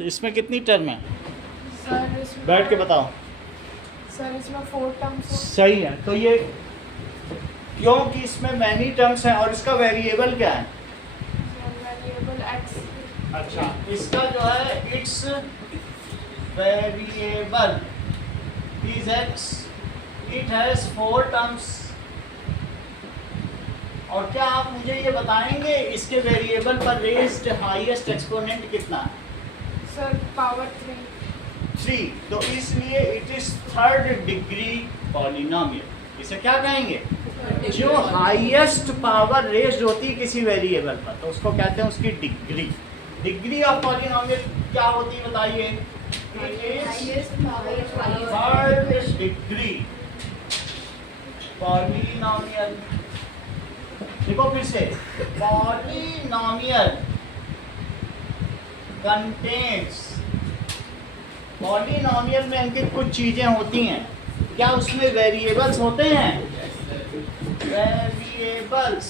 तो इसमें कितनी टर्म है? सर इसमें बैठ के बताओ। सर इसमें 4 टर्म्स सही है। तो ये क्योंकि इसमें मैनी टर्म्स हैं और इसका वेरिएबल क्या है? Variable x. अच्छा, इसका जो है it's variable is x, it has 4 terms. और क्या आप मुझे ये बताएंगे इसके वेरिएबल पर रेज्ड हाईएस्ट एक्सपोनेंट कितना है? Sir power 3। तो इसलिए it is 3rd degree polynomial. इसे क्या कहेंगे? जो हाईएस्ट पावर रेज्ड होती है किसी वेरिएबल पर तो उसको कहते हैं उसकी डिग्री। डिग्री ऑफ पॉलिनोमियल क्या होती है बताइए? It is 3rd degree polynomial. देखो फिर से, पॉलिनोमियल कंटेन्स, पॉलिनोमियल में अंकित कुछ चीजें होती हैं। क्या उसमें वेरिएबल्स होते हैं? वेरिएबल्स।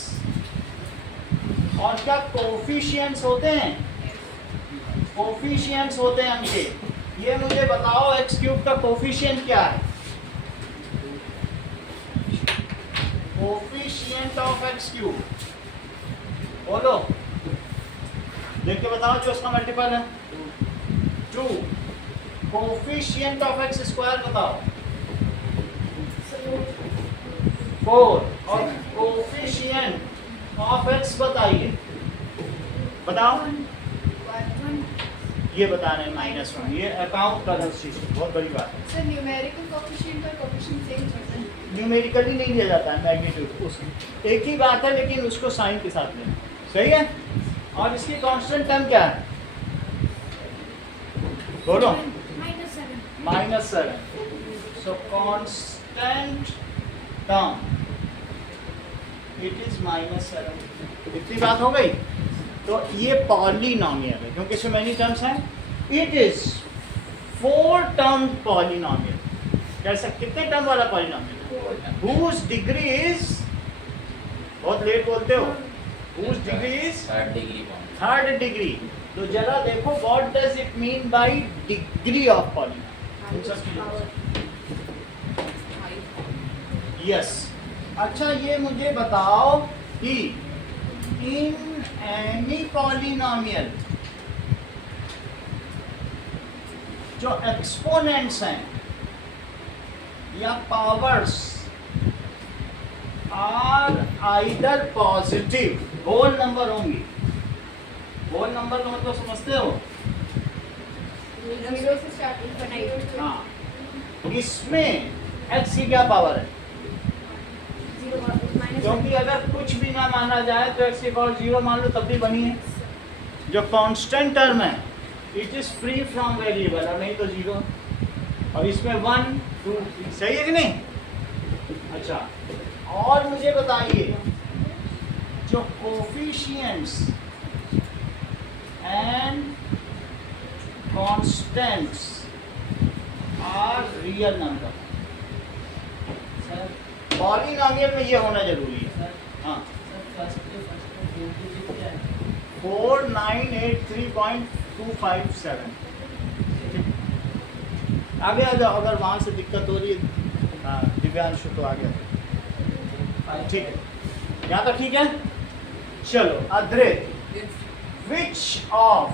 और क्या कोफिशिएंट्स होते हैं? कोफिशिएंट्स होते हैं अंकित। ये मुझे बताओ x³ का कोफिशिएंट क्या है? कोफिशिएंट ऑफ x³ बोलो, देख के बताओ जो उसका मल्टीपल है 2। कोफिशिएंट ऑफ x² बताओ 4। और कोफिशिएंट ऑफ x बताइए, बताओ। ये बता रहे हैं -1। ये अकाउंट कर उस चीज की, बहुत बड़ी बात है। सर न्यूमेरिकल कोएफिशिएंट और कोएफिशिएंट सेम चीज है। न्यूमेरिकली नहीं दिया जाता है मैग्नीट्यूड, उसकी एक ही बात है लेकिन उसको साइन के साथ लेना। सही है। और इसकी कांस्टेंट टर्म क्या है बोलो? -7। सो कांस्टेंट टर्म इट इज -7। इतनी बात हो गई। तो ये पॉलिनोमियल है क्योंकि इसमें मेनी टर्म्स हैं। It is 4 term polynomial. कैसा, कितने टर्म वाला पॉलिनोमियल? whose degree is, बहुत लेट बोलते हो, whose degree is 3rd degree. तो जरा देखो what does it mean by degree of polynomial? Yes. अच्छा, ये मुझे बताओ कि इन एनी पॉलिनोमियल जो एक्सपोनेंट्स हैं या powers are either positive, whole number होंगी। होल नंबर का मतलब समझते हो? 0 से स्टार्ट। हाँ। इसमें x की क्या पावर है? क्योंकि अगर कुछ भी ना माना जाए तो x की पावर 0 मान लो तब भी बनी है। जो कांस्टेंट टर्म है it is free from variable, और नहीं तो 0। और इसमें 1 2 3। सही है कि नहीं? अच्छा, और मुझे बताइए जो coefficients and constants are real number. Polynomial में ये होना जरूरी है। हाँ, 4983.257। आगे आ जाओ, अगर वहाँ से दिक्कत हो रही है। हाँ दिव्यांशु तो आगे आ जाओ। ठीक है, यहाँ तक ठीक है। चलो अद्रित, which of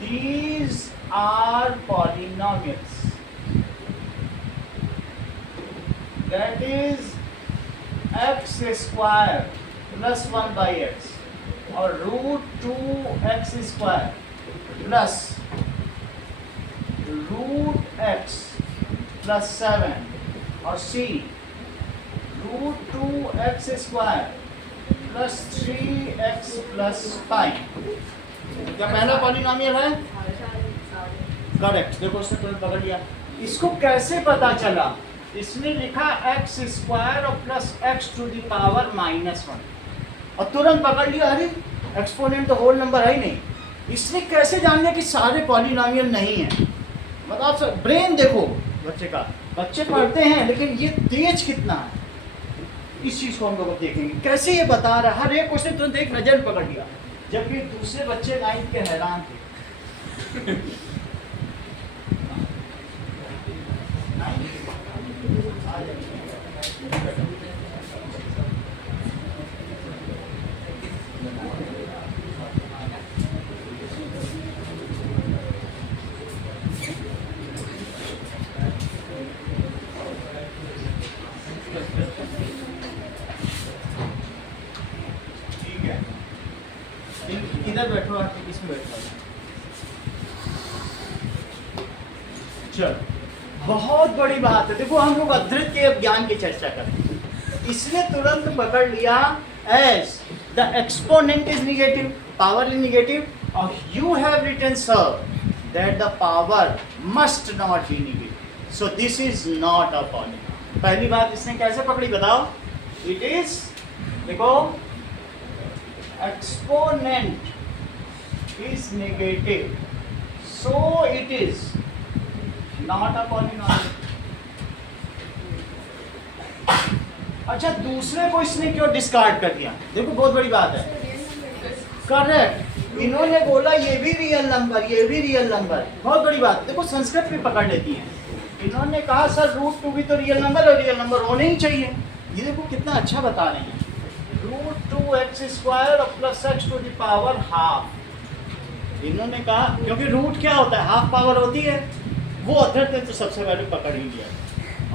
these are polynomials? That is x² plus 1 by x और √2x² plus √x plus 7 और c √2x² plus 3x plus 5। क्या पहला पॉलिनोमियल है? करेक्ट। देखो उसने तुरंत पकड़ लिया। इसको कैसे पता चला? इसने लिखा x² और plus x to the power -1 और तुरंत पकड़ लिया, अरे एक्सपोनेंट तो होल नंबर है ही नहीं। इसने कैसे जान लिया कि सारे पॉलिनोमियल नहीं हैं? बताओ सर, ब्रेन देखो बच्चे का। बच्चे पढ़ते हैं लेकिन ये तेज कितना है, इस चीज को हम लोग देखेंगे कैसे ये बता रहा है। हर एक क्वेश्चन तुरंत एक नजर पकड़ लिया, जबकि दूसरे बच्चे 9th के हैरान थे। ठीक है, इधर बैठो, आके इसमें बैठो। चल, बहुत बड़ी बात है। देखो हम लोग अद्वैत के ज्ञान की चर्चा कर रहे हैं, इसने तुरंत पकड़ लिया as the exponent is negative, power is negative और you have written sir that the power must not be negative, so this is not a polynomial. पहली बात इसने कैसे पकड़ी बताओ? इट इज, देखो, exponent is negative, so it is not a polynomial. अच्छा, दूसरे को इसने क्यों डिस्कार्ड कर दिया? देखो बहुत बड़ी बात है। करेक्ट, इन्होंने बोला ये भी रियल नंबर, ये भी रियल नंबर। बहुत बड़ी बात है। देखो संस्कृत भी पकड़ लेती है। इन्होंने कहा सर √2 भी तो रियल नंबर और रियल नंबर होने ही चाहिए। ये देखो कितना अच्छा बता रहे हैं, √2x² और +x to the power half. इन्होंने कहा क्योंकि रूट क्या होता है, हाफ पावर होती है, वो अद्वैत ने तो सबसे पहले पकड़ ही लिया,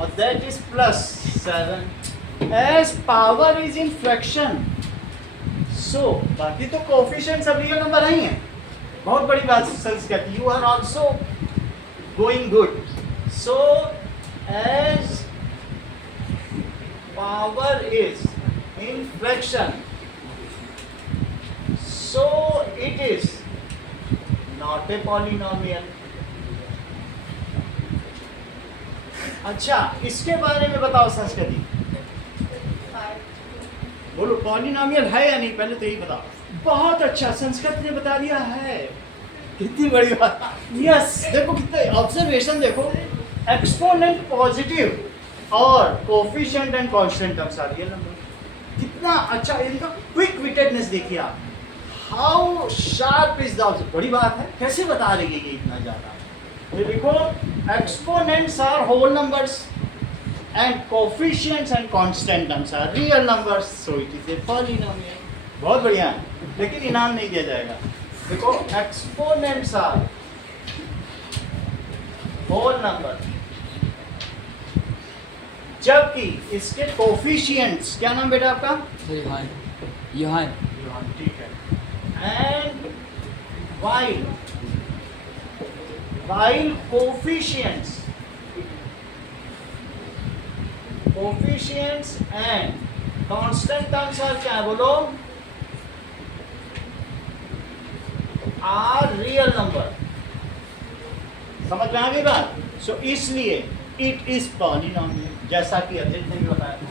और that is +7 as power is in fraction. So बाकी तो कोफिशिएंट सब रियल नंबर ही हैं। बहुत बड़ी बात Sanskrit, you are also going good. So as power is in fraction, so it is not a polynomial. अच्छा, इसके बारे में बताओ संस्कृति, बोलो पॉलिनोमियल है या नहीं, पहले तो यही बताओ। बहुत अच्छा, संस्कृत ने बता दिया है, कितनी बड़ी बात। यस, देखो कितने ऑब्जर्वेशन, देखो एक्सपोनेंट पॉजिटिव और coefficient and constant terms are real number. कितना अच्छा, इनका क्विक विटेडनेस देखिए आप, how sharp is the observe. बड़ी बात है, कैसे बता रही है ये इतना ज्यादा। ये देखो, exponents are whole numbers and coefficients and constant terms are real numbers, so it is a polynomial. बहुत बढ़िया है, लेकिन इनाम नहीं दिया जाएगा। देखो, exponents are whole number, जबकि इसके coefficients, क्या नाम बेटा आपका? योहान। ठीक है। and while coefficients and constant terms are क्या है बोलो? are real number। समझ में आ गई बात? सो इसलिए it is polynomial, जैसा कि अद्वैत ने भी बताया था,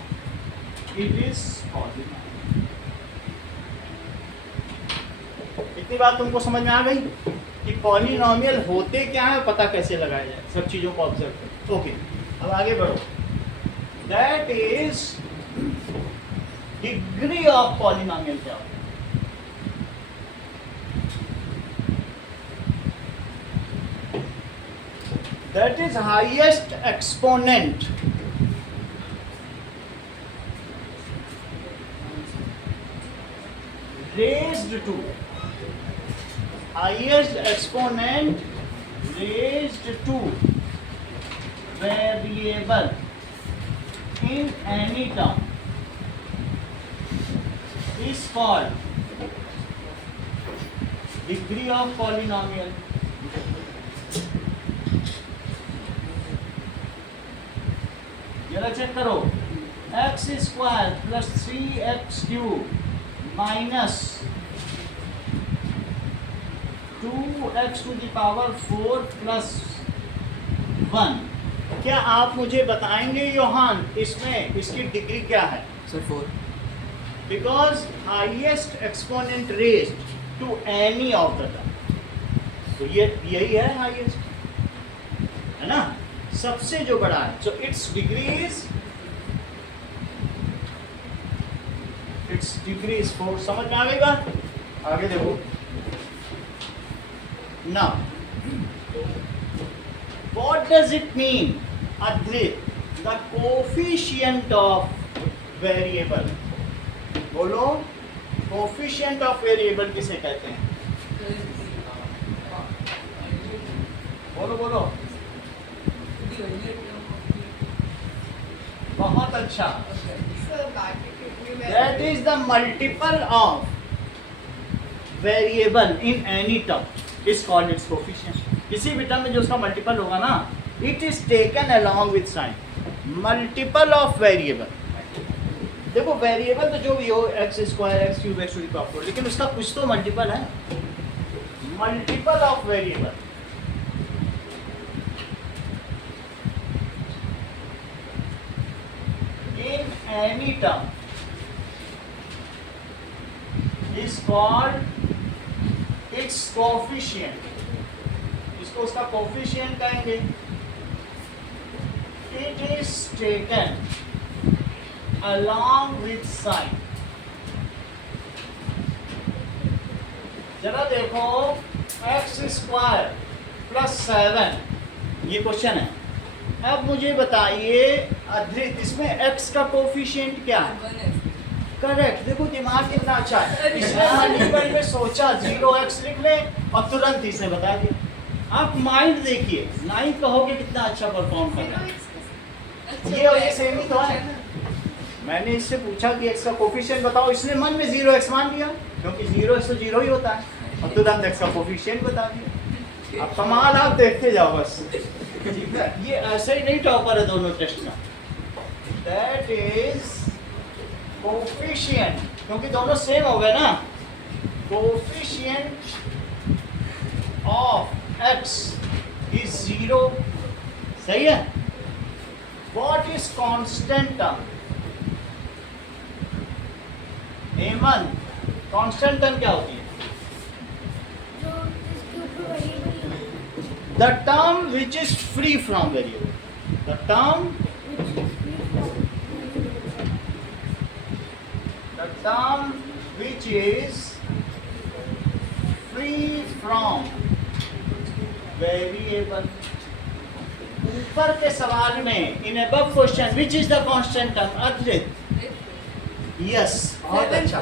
it is polynomial। इतनी बात तुमको समझ में आ गई कि पॉलिनोमियल होते क्या है, पता कैसे लगाया जाए, सब चीजों को ऑब्जर्व करो। ओके, अब आगे बढ़ो। That is degree of polynomial क्या होता है? That is highest exponent raised to, highest exponent raised to variable in any term is called degree of polynomial। जरा चेक करो, x² + 3x³ minus 2x to the power 4 plus 1। क्या आप मुझे बताएंगे योहान, इसमें इसकी डिग्री क्या है? Sir 4। Because highest exponent raised to any of the term, तो ये यही है हाईएस्ट, है ना, सबसे जो बड़ा है। So it's degree is 4। समझ में आ गई बात? आगे देखो, Now, what does it mean, Adrit? The coefficient of variable. बोलो, coefficient of variable किसे कहते हैं? बोलो बोलो। बहुत अच्छा। Sir, that That is the multiple of variable in any term is called its coefficient. किसी भी टर्म में जो उसका मल्टीपल होगा ना, it is taken along with sign. Multiple of variable. देखो वेरिएबल तो जो भी हो x square x cube x to the power 4, लेकिन उसका कुछ तो मल्टीपल है. Multiple of variable. In any term is called its coefficient. इसको उसका कोफिशिएंट कहेंगे. It is taken along with sign. जरा देखो एक्स स्क्वायर प्लस 7 ये क्वेश्चन है. अब मुझे बताइए अधृत इसमें x का कोफिशिएंट क्या है? करेक्ट. देखो दिमाग कितना अच्छा है. इसने मल्टीपल में सोचा 0x लिख ले और तुरंत इसने बता दिया. आप माइंड देखिए, 9 कहोगे कितना अच्छा परफॉर्म कर रहा है. ये और ये सेम ही तो है. मैंने इससे पूछा कि x का कोफिशिएंट बताओ, इसने मन में 0x मान लिया क्योंकि 0x तो 0 ही होता है और तुरंत x का कोफिशिएंट बता दिया. अब कमाल आप देखते जाओ बस. ठीक है, ये ऐसे ही नहीं टॉपर है दोनों टेस्ट में. दैट इज कोफिशिएंट क्योंकि दोनों सेम हो गए ना. Coefficient of x is 0. सही है. What is constant term? Hemant, constant term क्या होती है? The term which is free from variable. The term which is free from variable. ऊपर के सवाल में in above question which is the constant term? Adrit. Yes. बहुत अच्छा.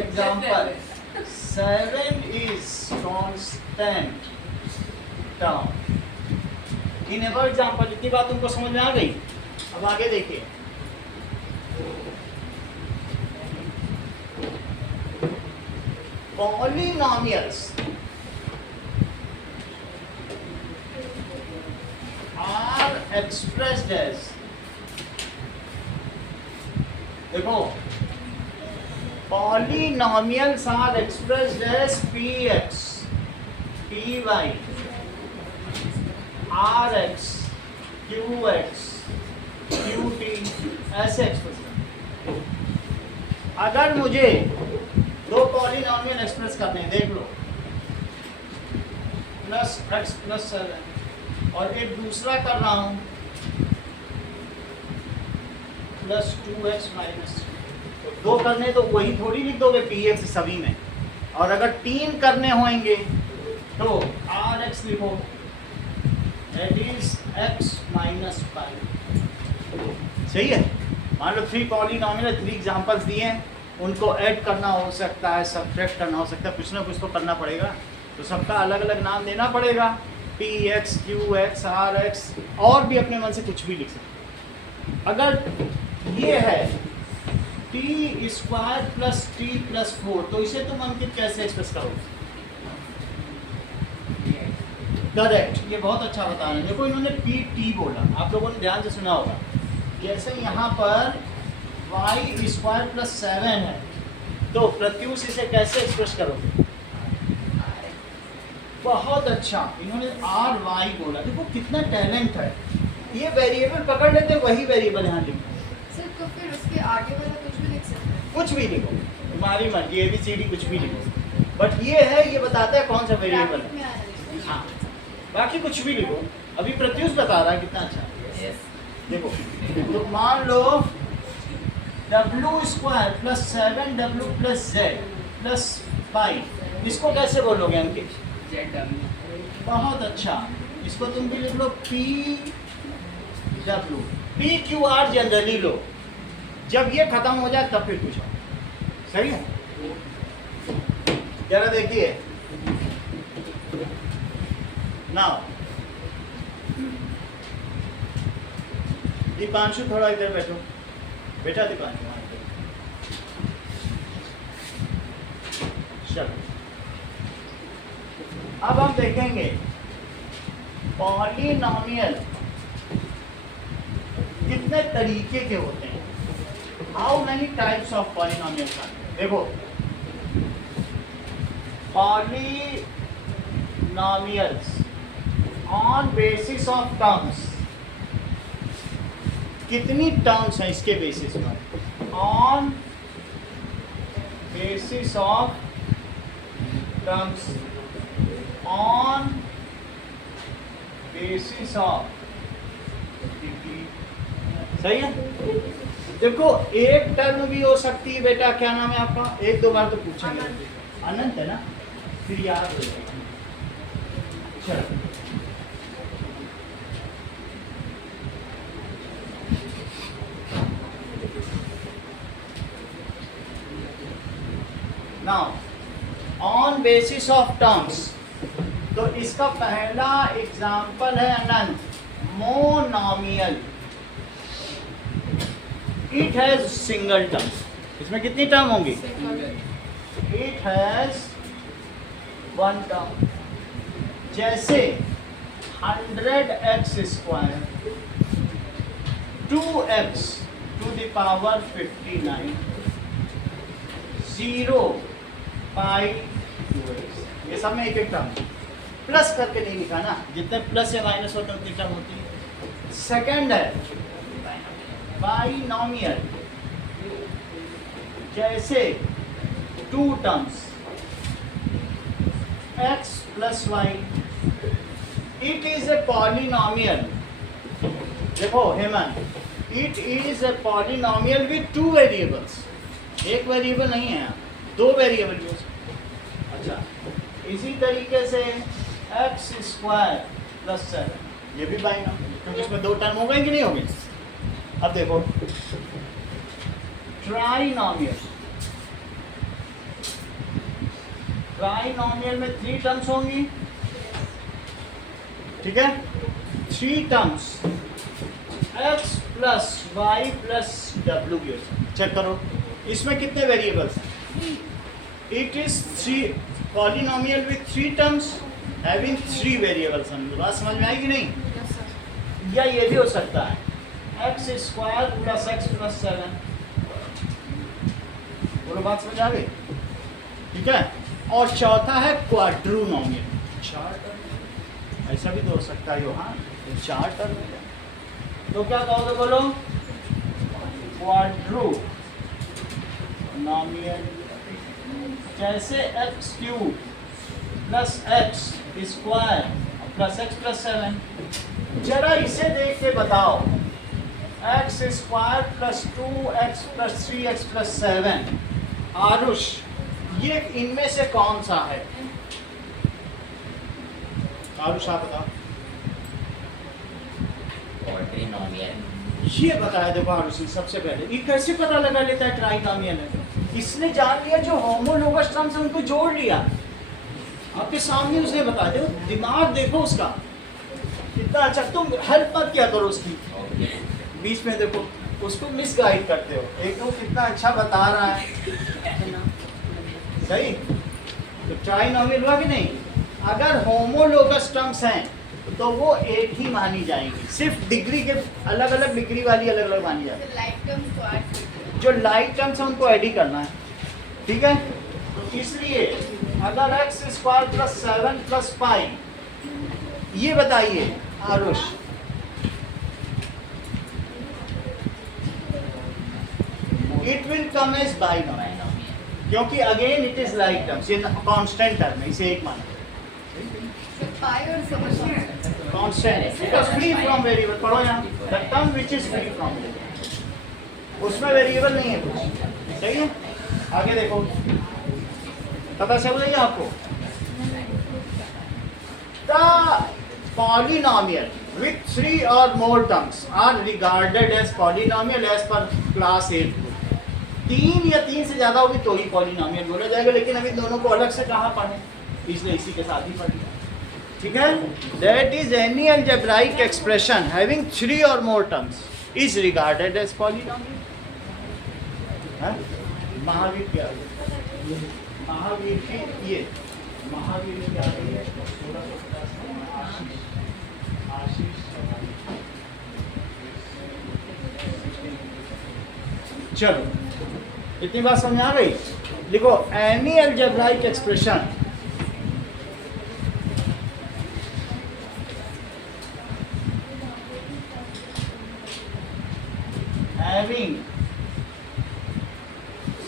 Example. 7 is constant term. In above example इतनी बात तुमको समझ में आ गई. अब आगे देखिए. Polynomials are expressed as, देखो polynomials are expressed as px, py, rx, qx, qt ऐसे एक्सप्रेस. अगर मुझे दो पॉलिनॉमियल एक्सप्रेस करने हैं, देख लो प्लस एक्स प्लस 7 और एक दूसरा कर रहा हूँ प्लस 2x माइनस. दो करने तो वही थोड़ी लिख दोगे पी एक्स सभी में. और अगर 3 करने होंगे तो आर एक्स लिखो, दैट इज x माइनस 5. सही है. मान लो 3 पॉलिनॉमियल 3 एग्जांपल्स दिए हैं, उनको ऐड करना हो सकता है, सब्ट्रैक्ट करना हो सकता है, कुछ ना कुछ तो करना पड़ेगा. तो सबका अलग अलग नाम देना पड़ेगा. P x, q x, r x, और भी अपने मन से कुछ भी लिख सकते. अगर ये है T square plus T plus 4 तो इसे तुम अंकित कैसे एक्सप्रेस करोगे? करेक्ट. ये बहुत अच्छा बता रहे हैं. देखो इन्होंने पी टी बोला, आप लोगों ने ध्यान से सुना होगा. जैसे यहाँ पर y स्क्वायर प्लस 7 है तो प्रत्युष इसे कैसे एक्सप्रेस करोगे? बहुत अच्छा. इन्होंने आर वाई बोला. देखो कितना टैलेंट है. ये वेरिएबल पकड़ लेते, वही वेरिएबल यहाँ लिखो. सर तो फिर उसके आगे वाला कुछ भी लिख सकते हैं? कुछ भी लिखो, तुम्हारी मर्जी. ABCD कुछ भी लिखो, बट ये है, ये बताता है कौन सा वेरिएबल ब्रैकेट है. में आया है. हाँ, बाकी कुछ भी लिखो. अभी प्रत्युष बता रहा है कितना अच्छा. देखो तो मान लो w square plus 7w plus z plus 5, इसको कैसे बोलोगे अंकित? बहुत अच्छा, इसको तुम भी लिख लो P W. P Q R generally लो, जब ये खत्म हो जाए तब फिर पूछो। सही है, जरा देखिए नाउ। दीपांशु थोड़ा इधर बैठो, बेटा दीपांशु वहाँ इधर। चलो अब हम देखेंगे पॉलिनॉमियल कितने तरीके के होते हैं। How many types of polynomial are. देखो polynomials on basis of terms, कितनी टर्म्स हैं इसके बेसिस पर। On basis of terms, on basis of degree. सही है। देखो एक टर्म भी हो सकती है बेटा, क्या नाम है आपका, एक दो बार तो पूछेंगे। अनंत है ना, फिर याद हो जाएगा। चलो now on basis of terms, तो इसका पहला एग्जाम्पल है Anant, monomial. It has single term. इसमें कितनी टर्म होंगी? It has one term. जैसे 100x square 2x to the power 59 0 pi 2x, ये सब में एक एक टर्म। प्लस करके नहीं लिखा ना, जितने प्लस या माइनस होते हैं उतनी टर्म होती है। सेकंड है बाइनॉमियल, जैसे 2 terms x plus y. It is a polynomial. देखो Hemant, it is a polynomial with 2 variables. एक वेरिएबल नहीं है, 2 वेरिएबल भी हो सकते। अच्छा, इसी तरीके से एक्स स्क्वायर प्लस 7, ये भी बाइनॉमियल, क्योंकि इसमें 2 टर्म हो गए कि नहीं हो गए। अब देखो ट्राइनॉमियल, ट्राइनॉमियल में 3 टर्म्स होंगी। ठीक है, 3 terms x plus y plus डब्ल्यू की। चेक करो इसमें कितने वेरिएबल्स हैं। It is 3 polynomial with 3 terms having 3 variables. बात समझ में आई कि नहीं? या ये भी हो सकता है x square plus x plus 7। बोलो बात समझ आ गई? ठीक है। और चौथा है क्वाड्रूनॉमियल, 4 टर्म। ऐसा भी तो हो सकता है, हाँ 4 टर्म। तो क्या कहोगे बोलो? क्वाड्रूनॉमियल, जैसे x cube plus x square plus x plus 7। जरा इसे देख के बताओ, x square plus 2x plus 3x plus 7। Aarush, ये इनमें से कौन सा है? आरुष आप बताओ। ये बताया देखो आरुष, सबसे पहले ये कैसे पता लगा लेता है ट्राइनॉमियल है? इसने जान लिया जो होमोलोगस टर्म्स है उनको जोड़ लिया। आपके सामने उसने बता दो, दिमाग देखो उसका कितना अच्छा। तुम हेल्प मत क्या करो उसकी, बीच में देखो उसको मिसगाइड करते हो। एक तो कितना अच्छा बता रहा है, सही। तो ट्राइनॉमियल हुआ कि नहीं? अगर होमोलोगस टर्म्स हैं तो वो एक ही मानी जाएंगी, सिर्फ डिग्री के अलग अलग डिग्री वाली अलग अलग मानी जाएगी। जो लाइक टर्म्स है उनको ऐड ही करना है, ठीक है। तो इसलिए अगर एक्स स्क्वायर प्लस 7 प्लस 5, ये बताइए Aarush, it will come as binomial, क्योंकि again it is like terms, ये कांस्टेंट टर्म है, इसे एक माना constant because free from variable. पढ़ो यहाँ, the term which is free from variable, उसमें वेरिएबल नहीं है कुछ, सही है। आगे देखो, पता चल रही है आपको? The polynomial with 3 or more terms are regarded as polynomial as per class 8 book. 3 या 3 से ज्यादा होगी तो ही पॉलिनोमियल बोला जाएगा, लेकिन अभी दोनों को अलग से कहाँ पढ़े, इसलिए इसी के साथ ही पढ़ लिया। ठीक है, that is any algebraic expression having 3 or more terms is regarded as polynomial. Mahavir क्या है? महावीर की ये महावीर क्या है? आशीष चलो इतनी बात समझ आ गई। लिखो any algebraic expression having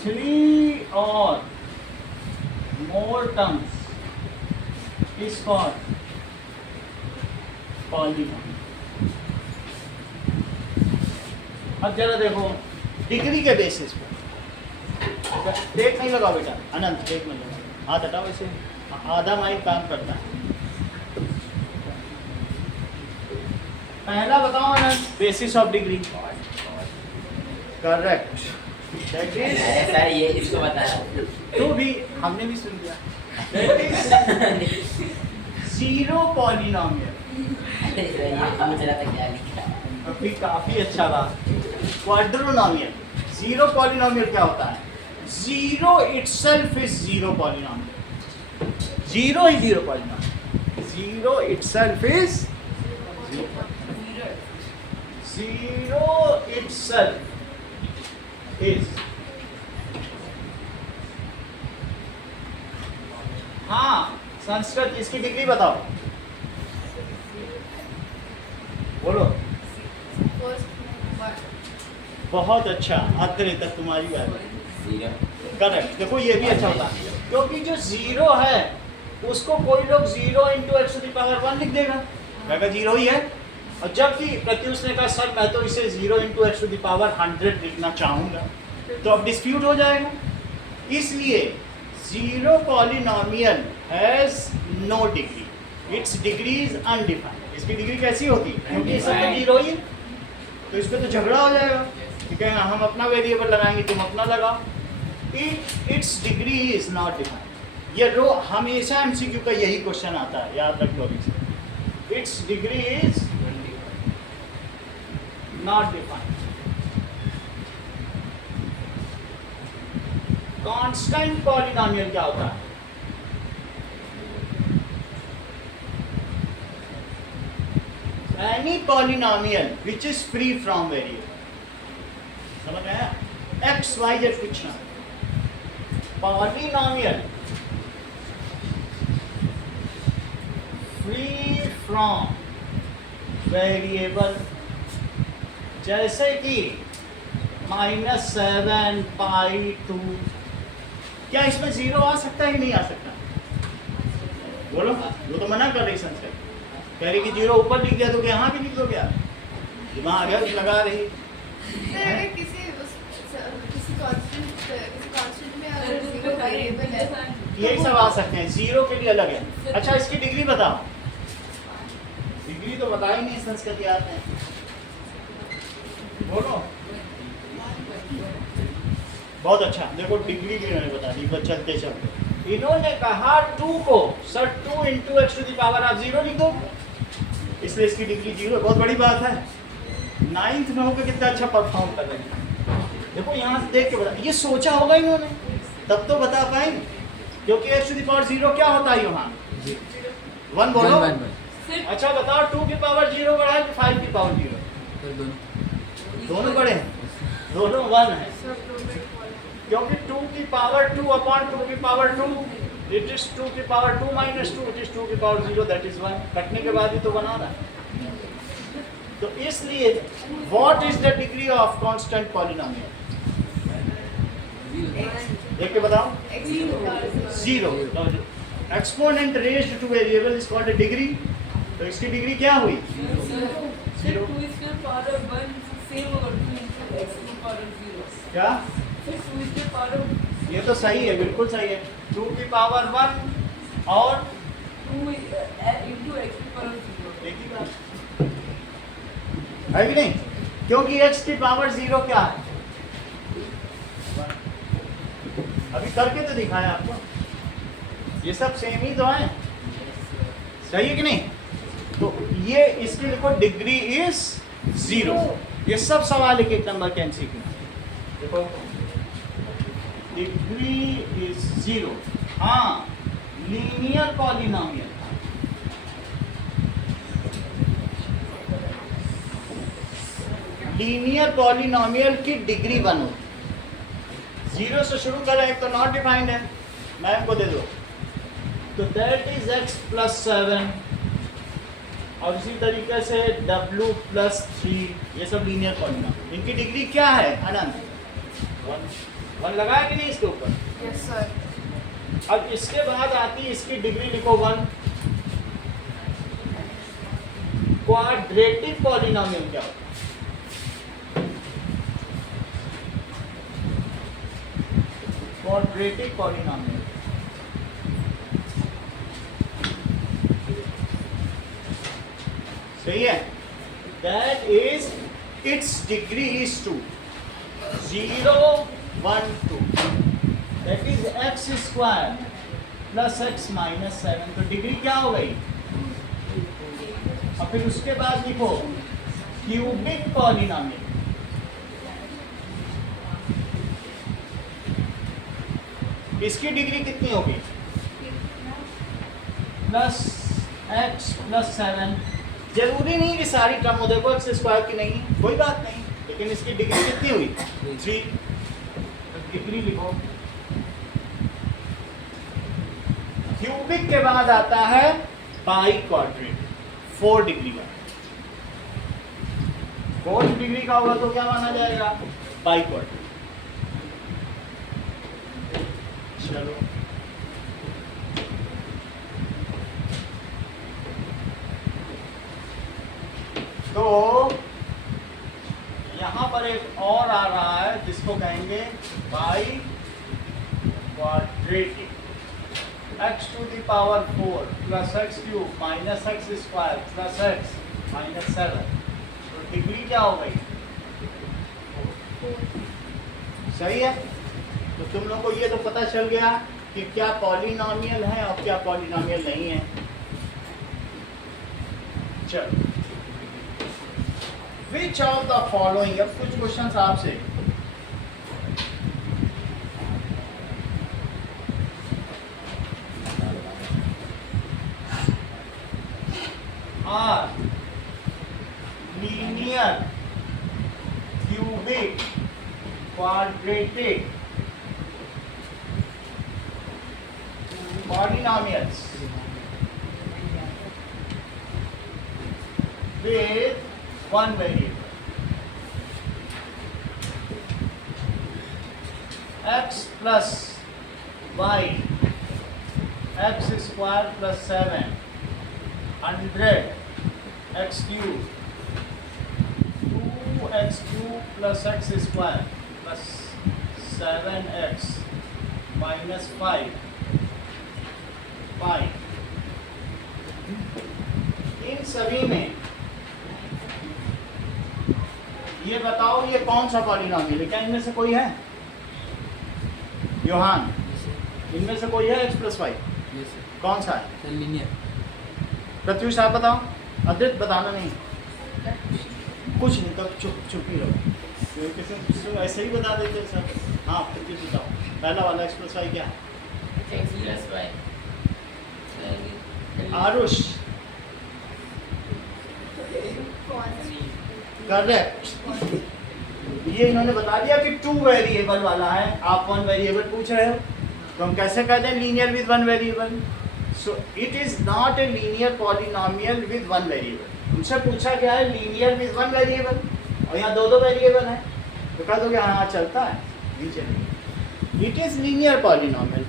3 or more terms is called polynomial. अब जरा देखो डिग्री के बेसिस पर, देख नहीं लगा बेटा अनंत, देख नहीं लगा, हाथ हटाओ, वैसे आधा माइल काम करता है। पहला बताओ Anant, basis of degree. Correct, that is sir ये इसको बताया तो भी हमने भी सुन लिया, दैट इज जीरो पॉलिनोमियल। ये पूछ रहा था क्या लिखा अभी काफी अच्छा रहा। क्वाड्रोनोमियल, जीरो पॉलिनोमियल क्या होता है? Zero itself is zero polynomial, zero he zero polynomial, zero itself is zero itself is. हाँ संस्कृत, इसकी डिग्री बताओ, बोलो। फर्स्ट वन बहुत अच्छा, आखिरी तक तुम्हारी बात है। जीरो करेक्ट, देखो ये भी अच्छा होता है, क्योंकि जो जीरो है उसको कोई लोग 0 × x⁴ लिख देगा, कहेगा जीरो ही है। और जबकि प्रत्युष ने कहा सर मैं तो इसे 0 × x⁴100 लिखना चाहूँगा, तो अब डिस्प्यूट हो जाएगा। इसलिए zero polynomial has no degree, it's degree is undefined. इसकी डिग्री कैसी होती है? क्योंकि इसमें तो जीरो ही है, तो इस पर तो झगड़ा हो जाएगा। ठीक है, हम अपना वेरिएबल लगाएंगे, तुम अपना लगाओ। It's degree is not defined. ये रो हमेशा एमसीक्यू का यही क्वेश्चन आता है, याद रख लो। Its degree is not defined. Constant polynomial क्या होता है? Any polynomial which is free from variable. समझ में आया? एक्स वाई जेड कुछ ना, पॉलिनोमियल फ्री फ्रॉम वेरिएबल, जैसे कि -7 π2, क्या इसमें जीरो आ सकता है कि नहीं आ सकता? बोलो, वो तो मना कर रही संस्कृत, कह रही कि जीरो ऊपर लिख दिया तो क्या यहाँ भी लिख दो क्या? दिमाग आ गया लगा रही। सर अगर किसी कांस्टेंट में अगर जीरो वेरिएबल है, यही सब आ सकते हैं, जीरो के लिए अलग है। अच्छा इसकी डिग्री बताओ। डिग्री तो बता ही नहीं संस्कृत याद है, बोलो। बहुत अच्छा, देखो डिग्री भी इन्होंने बता दी। बस चलते चलते इन्होंने कहा 2 को सर 2 × x⁴ आप 0 लिख दो, इसलिए इसकी डिग्री 0 है। बहुत बड़ी बात है। 9th में होकर कितना अच्छा परफॉर्म कर रहे हैं। देखो यहाँ से देख के बता, ये सोचा होगा इन्होंने तब तो बता पाएंगे, क्योंकि x⁴ क्या होता है यहाँ? 1 बोलो। अच्छा बताओ 2 की पावर 0 बड़ा है कि 5 की पावर 0? दोनों बड़े हैं, दोनों 1 है, क्योंकि 2 की पावर 2/2 की पावर 2, इट इज 2 की पावर 2 - 2, इट इज 2 की पावर 0, दैट इज 1। कटने के बाद ही तो बना रहा है। तो इसलिए what is the degree of constant polynomial? देख के बताओ। 0। Exponent raised two variable is called a degree. तो इसकी डिग्री क्या हुई? 0। क्या? ये तो सही है, बिल्कुल सही है। 2 की पावर 1 और एक ही बात है कि नहीं? क्योंकि x की पावर 0 क्या है? अभी करके तो दिखाया आपको, ये सब सेम ही तो है, सही है कि नहीं? तो ये इसके लिखो डिग्री इज 0। ये सब सवाल एक नंबर के एमसीक्यू देखो, डिग्री इज 0। हाँ, लीनियर पॉलिनोमियल, लीनियर पॉलिनोमियल की डिग्री 1 होती, 0 से शुरू करें तो नॉट डिफाइंड है, मैम को दे दो, तो दैट इज x प्लस 7, और इसी तरीके से w प्लस 3, ये सब लीनियर पॉलिनोमियल, इनकी डिग्री क्या है अनंत? 1 लगाया कि नहीं इसके ऊपर? Yes sir. अब इसके बाद आती है इसकी डिग्री, लिखो 1। क्वाड्रेटिक पॉलिनोमियल क्या होता है? क्वाड्रेटिक पॉलिनोमियल सही है, that is it's degree is 2, 0 1 2, that is x square plus x minus 7, तो डिग्री क्या हो गई? और फिर उसके बाद लिखो क्यूबिक पॉलिनोमियल, इसकी डिग्री कितनी होगी? प्लस एक्स प्लस 7, जरूरी नहीं कि सारी टर्म हो, देखो एक्स स्क्वायर की नहीं, कोई बात नहीं, लेकिन इसकी डिग्री कितनी हुई? 3, तो डिग्री लिखो। क्यूबिक के बाद आता है पाई क्वाड्रेटिक, 4 डिग्री का, 4 डिग्री का होगा तो क्या माना जाएगा? पाई क्वाड्रेटिक। चलो तो यहां पर एक और आ रहा है जिसको कहेंगे biquadratic, x to the power 4 plus x cube minus x square plus x minus 7, तो डिग्री क्या हो गई? सही है, तो तुम लोग को ये तो पता चल गया कि क्या पॉलिनोमियल है और क्या पॉलिनोमियल नहीं है। चलो, विच ऑफ द फॉलोइंग, अब कुछ क्वेश्चंस आपसे, are linear cubic quadratic polynomials with one variable, x plus y, x square plus 7, 100, x cube, 2x cube plus x square plus 7x minus 5, इन सभी में ये बताओ ये कौन सा पॉलिनोमियल है? क्या इनमें से कोई है? योहान, इनमें से कोई है x प्लस वाई? कौन सा है? लीनियर। प्रत्युष आप बताओ, अद्वैत बताना नहीं, कुछ नहीं, तब चुप ही रहो, किसी ऐसे ही बता देते सर। हाँ प्रत्युष बताओ, पहला वाला x प्लस वाई क्या है? X plus y. Aarush, correct, ये इन्होंने बता दिया कि 2 वेरिएबल वाला है, आप 1 वेरिएबल पूछ रहे हो, तो हम कैसे कहते हैं linear with 1 variable? So it is not a linear polynomial with 1 variable. उनसे पूछा गया है लीनियर विद 1 वेरिएबल, और यहाँ 2 वेरिएबल है, तो कह दोगे हाँ चलता है, नहीं चलेगा। It is linear polynomial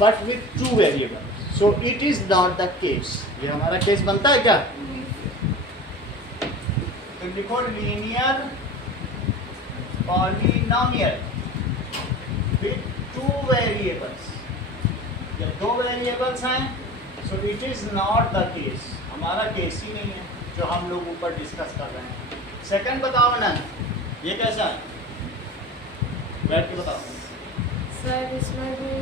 but with 2 variable, so it is not the case. ये हमारा केस बनता है क्या? तो लिखो लीनियर पॉलिनोमियल विद 2 वेरिएबल्स। जब 2 वेरिएबल्स हैं so it is not the case, हमारा केस ही नहीं है जो हम लोग ऊपर डिस्कस कर रहे हैं। सेकंड बताओ ना, ये कैसा है, बैठ के बताओ। सर इसमें भी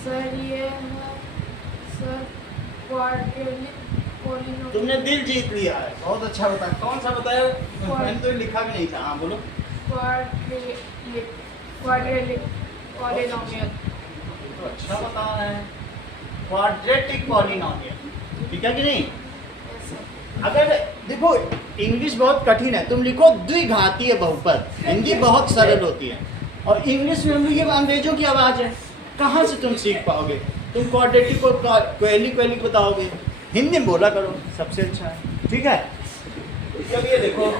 सर ये है सर क्वाड्रेटिक पॉलिनोमियल। तुमने दिल जीत लिया है, बहुत अच्छा बताया। कौन सा बताया? मैंने तो लिखा भी नहीं था। हाँ बोलो। Quadratic polynomial. तो अच्छा बता रहे हैं, क्वाड्रेटिक पॉलिनोमियल, ठीक है कि नहीं? अगर देखो इंग्लिश बहुत कठिन है, तुम लिखो द्विघातीय बहुपद, हिंदी बहुत सरल होती है, और इंग्लिश में ये अंग्रेजों की आवाज़ है, कहाँ से तुम सीख पाओगे? तुम क्वाड्रेटिक को क्वेली बताओगे, हिंदी में बोला करो, सबसे अच्छा है, ठीक है? अब ये देखो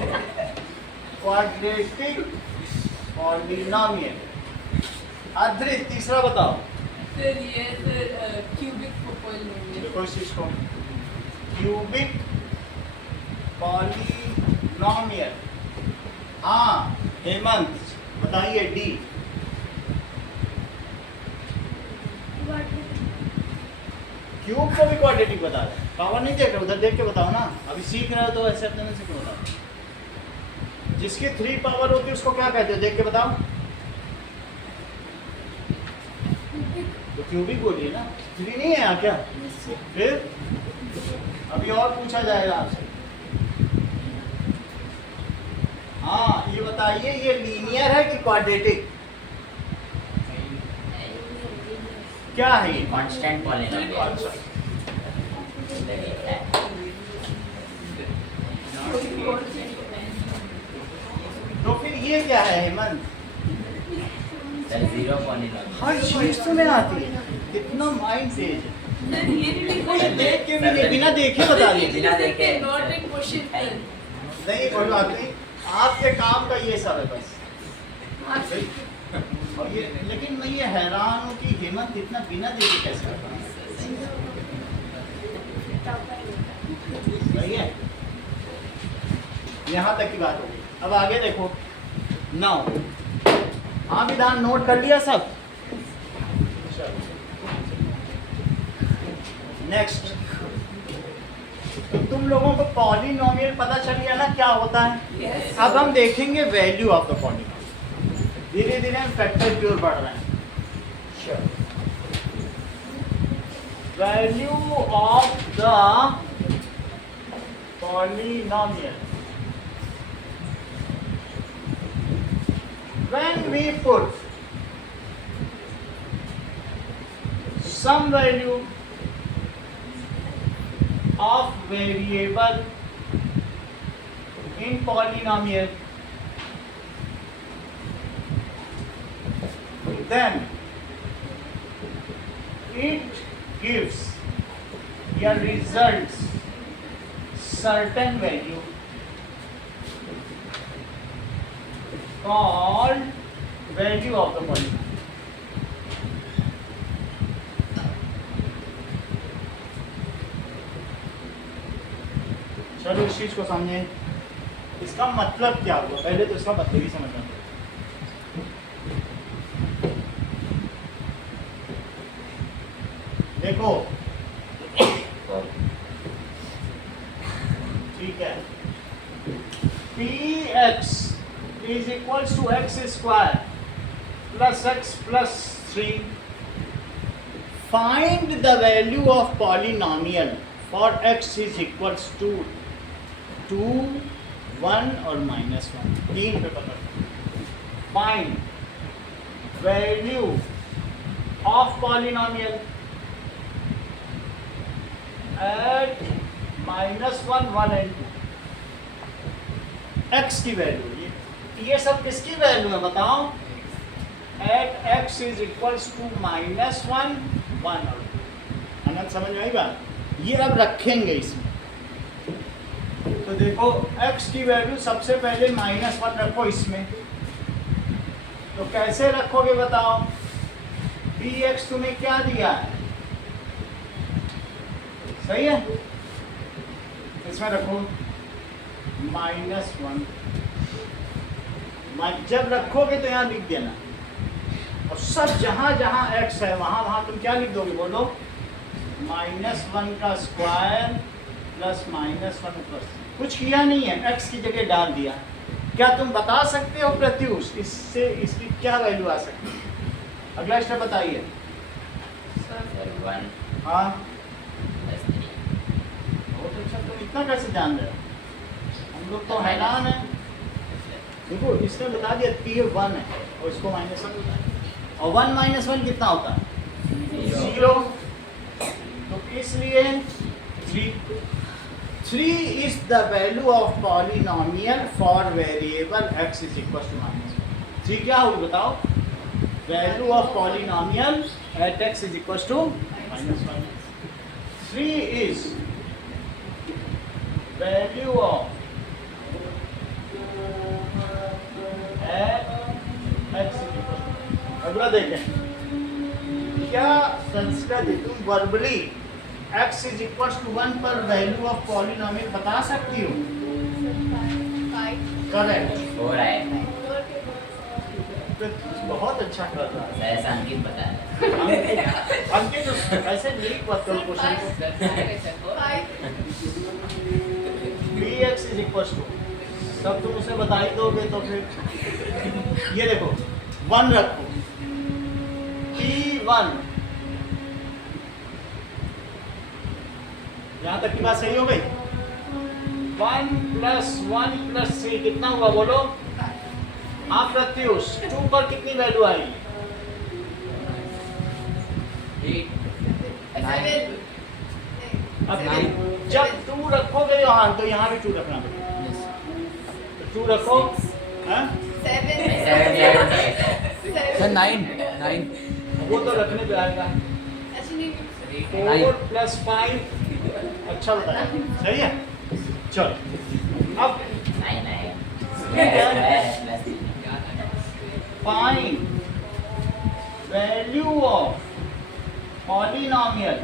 क्वाड्रेटिक पॉलिनोमियल। अद्रित तीसरा बताओ। सर ये सर क्यूबिक पॉलिनोमियल। देखो इस चीज को, क्यूबिक पॉलिनोमियल। हाँ हेमंत बताइए डी। क्यूब को भी क्वाड्रेटिक बता रहे, पावर नहीं देख रहे, उधर देख के बताओ ना, अभी सीख रहे हो तो ऐसे अपने में से क्यों बताओ? जिसकी 3 पावर होती है उसको क्या कहते हो, देख के बताओ। तो क्यूबिक बोलिए ना, 3 नहीं है यहाँ क्या? फिर अभी और पूछा जाएगा आपसे। हाँ ये बताइए, ये लीनियर है कि क्वाड्रेटिक? क्या है ये? Constant polynomial. तो फिर ये क्या है हेमंत? Sir zero polynomial. हर चीज तुम्हें आती है, कितना माइंड तेज है। कोई देख के भी नहीं, बिना देखे बता दिए। बिना देखे। Not a question sir. नहीं कोई बात नहीं, आपके काम का ये सब है बस। और ये लेकिन मैं ये हैरान हूँ कि हेमंत इतना बिना देखे कैसे कर रहा है। सही है, यहाँ तक की बात होगी। अब आगे देखो 9। हाँ विधान नोट कर लिया सब? नेक्स्ट, तो तुम लोगों को पॉलिनोमियल पता चल गया ना क्या होता है? Yes. अब हम देखेंगे वैल्यू ऑफ द पॉलिनोमियल। धीरे धीरे हम फैक्टर की ओर बढ़ रहे हैं। Value of the polynomial, when we put some value of variable in polynomial, then it gives या results certain value called value of the polynomial. चलो इस चीज को समझें, इसका मतलब क्या हुआ, पहले तो इसका मतलब ही समझना पड़ेगा। देखो ठीक है, px is equals to x square plus x plus 3. Find the value of polynomial for x is equals to 2, 1 और -1, 3 पे पता। Find value of polynomial at -1, 1 and 2. x की वैल्यू, ये सब किसकी वैल्यू है बताओ? At x is equals to -1, 1 और 2। अनंत समझ में आई बात? ये अब रखेंगे इसमें। तो देखो x की वैल्यू सबसे पहले -1 रखो इसमें, तो कैसे रखोगे बताओ? bx तुम्हें क्या दिया है? सही है, इसमें रखो -1। जब रखोगे तो यहाँ लिख देना, और सब जहां जहां x है वहां वहां तुम क्या लिख दोगे बोलो, -1 का स्क्वायर प्लस -1 प्लस, कुछ किया नहीं है, x की जगह डाल दिया। क्या तुम बता सकते हो प्रत्युष इससे इसकी क्या वैल्यू आ सकती है? अगला स्टेप बताइए। सर 1 हाँ + 3 बहुत अच्छा, तुम इतना कैसे जान रहे हो? हम लोग तो हैरान है। देखो इसने बता दिया कि ये 1 है और इसको -1 होता है, और 1 - 1 कितना होता है? 0। तो इसलिए 3 is the value of polynomial for variable x is equal to -1। 3 क्या होगी बताओ? Value of polynomial at x is equal to -1। 3 is value of x is equal to। अगला देखें, क्या संस्कृत तुम verbally x is equals to 1 पर value of polynomial बता सकती हो? करेक्ट, 4 आए। बहुत अच्छा कर रहा है सर ऐसा अंकित बता रहा है। अंकित तो ऐसे लीक मत करो क्वेश्चन को। 3x is equals to, सब तुम उसे बता ही दोगे तो फिर ये देखो 1 रखो, P1, यहाँ तक की बात सही हो गई? 1 + 1 + 3 कितना हुआ बोलो? हाँ प्रत्युष, 2 पर कितनी वैल्यू आएगी? 8 अब जब 2 रखोगे यहाँ तो यहाँ भी 2 रखना पड़ेगा। तो 2 रखो, हाँ? 7 सर 9 वो तो रखने पे आएगा। 4 + 5 अच्छा बताया, सही है। चलो अब 9 आए। find value of polynomial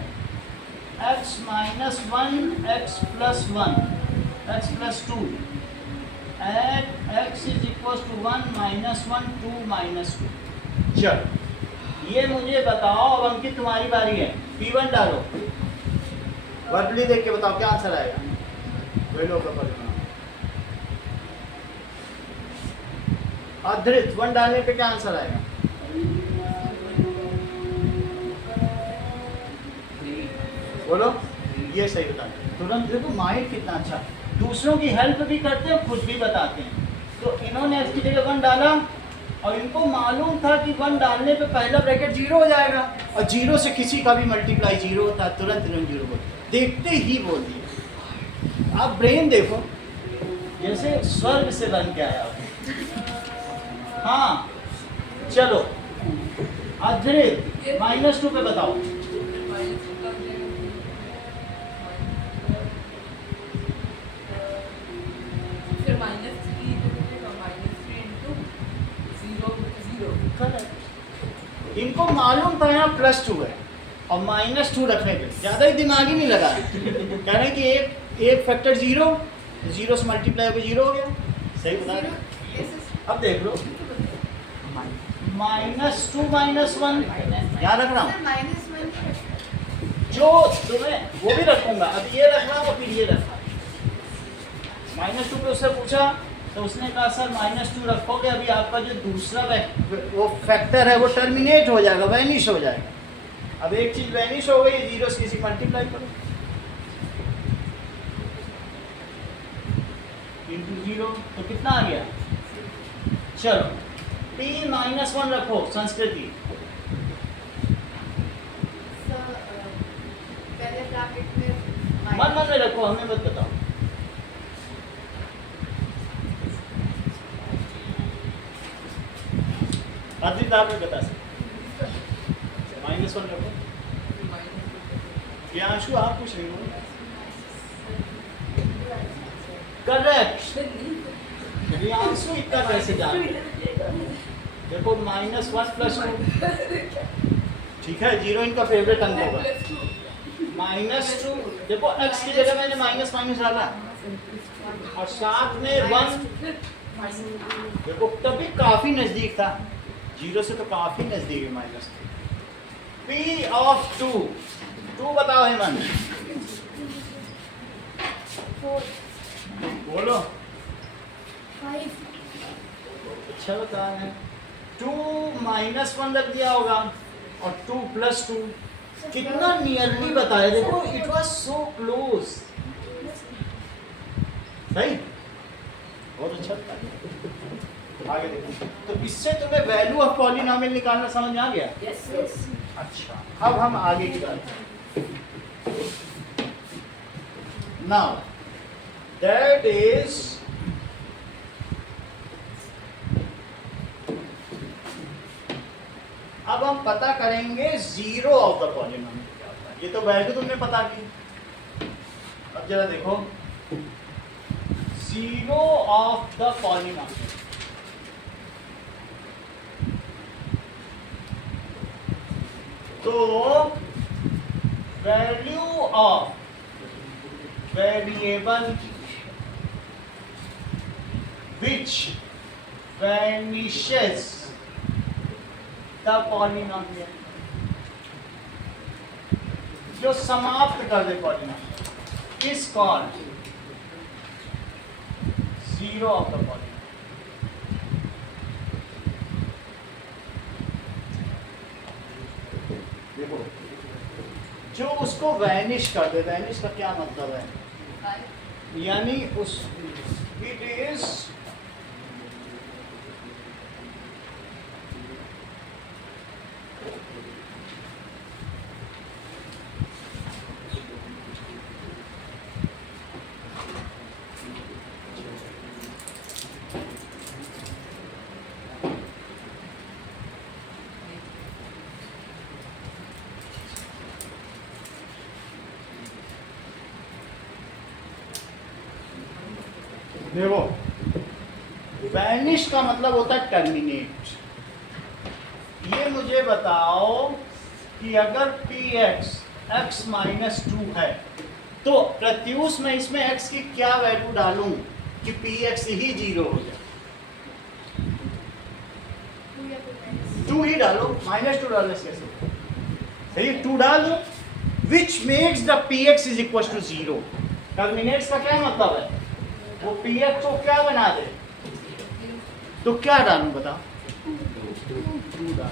x - 1 x + 1 x + 2 at x is equals to 1 - 1 2 -2। चलो ये मुझे बताओ, अब अंकित तुम्हारी बारी है। P1 डालो, वर्बली देख के बताओ क्या आंसर आएगा। वैल्यू का परिणाम अधृत 1 डालने पे क्या आंसर आएगा? बोलो, ये सही बता। तुरंत देखो माइंड कितना अच्छा, दूसरों की हेल्प भी करते हैं, खुद भी बताते हैं। तो इन्होंने इसकी जगह 1 डाला और इनको मालूम था कि 1 डालने पे पहला ब्रैकेट 0 हो जाएगा, और 0 से किसी का भी मल्टीप्लाई 0 होता है, तुरंत इन्होंने 0 बोल देखते ही बोल दिया। आप ब्रेन देखो, जैसे स्वर्ग से बन के आया हो। हाँ चलो अधृत -2 पे बताओ। फिर -3 करेक्ट, इनको मालूम था यहाँ +2 है और -2 रखने पे ज़्यादा ही दिमाग ही नहीं लगा। कह रहे हैं कि एक फैक्टर 0 से मल्टीप्लाई होकर 0 हो गया, सही बता रहे। अब देख लो -2 - 1 याद रख रहा हूँ, जो तुम्हें वो भी रखूंगा। अब ये रखना और फिर ये रखना। -2 पे उससे पूछा तो उसने कहा सर -2 रखोगे, अभी आपका जो दूसरा वो फैक्टर है वो टर्मिनेट हो जाएगा, वैनिश हो जाएगा। अब एक चीज वैनिश हो गई, 0 से किसी मल्टीप्लाई करो, × 0 तो कितना आ गया? चलो P - 1 रखो संस्कृति। मन में रखो, हमें मत बताओ। अद्वित आप भी बता सकते। -1 रखो। ये आंशु आप कुछ नहीं बोलो। करेक्ट, रियांशु इतना कैसे जान? देखो -1 + 2, ठीक है, 0 इनका फेवरेट अंक होगा। -2 देखो x की जगह मैंने माइनस डाला और साथ में 1, देखो तभी काफी नजदीक था। जीरो से तो काफी नजदीक है minus p of two, two बताओ हेमंत, 4 बोलो। 5 अच्छा बता है, 2 -1 रख दिया होगा और 2 + 2, कितना नियरली बताया, देखो इट वाज सो क्लोज। सही, बहुत अच्छा बताया। आगे देखो, तो इससे तुम्हें वैल्यू ऑफ पॉलिनोमियल निकालना समझ में आ गया। Yes. अच्छा, अब हम आगे की बात नाउ दैट इज अब हम पता करेंगे जीरो ऑफ द पॉलिनोमियल क्या होता है। ये तो वैल्यू तुमने पता की, अब जरा देखो जीरो ऑफ द पॉलिनोमियल। तो value of variable which vanishes the polynomial, जो समाप्त कर दे polynomial, is called zero of the polynomial. देखो, जो उसको वैनिश कर दे, वैनिश का क्या मतलब है, यानी उस इट इज देखो, वैनिश का मतलब होता है टर्मिनेट। ये मुझे बताओ कि अगर px x -2 है तो प्रत्यूष में इसमें x की क्या वैल्यू डालूं कि px ही जीरो हो जाए। 2 ही डालो, -2 डालने से कैसे सही, 2 डाल दो, which makes the px is equal to 0। Terminates का क्या मतलब है, वो px को क्या बना दे, तो क्या डालूं बताओ, 2 डाल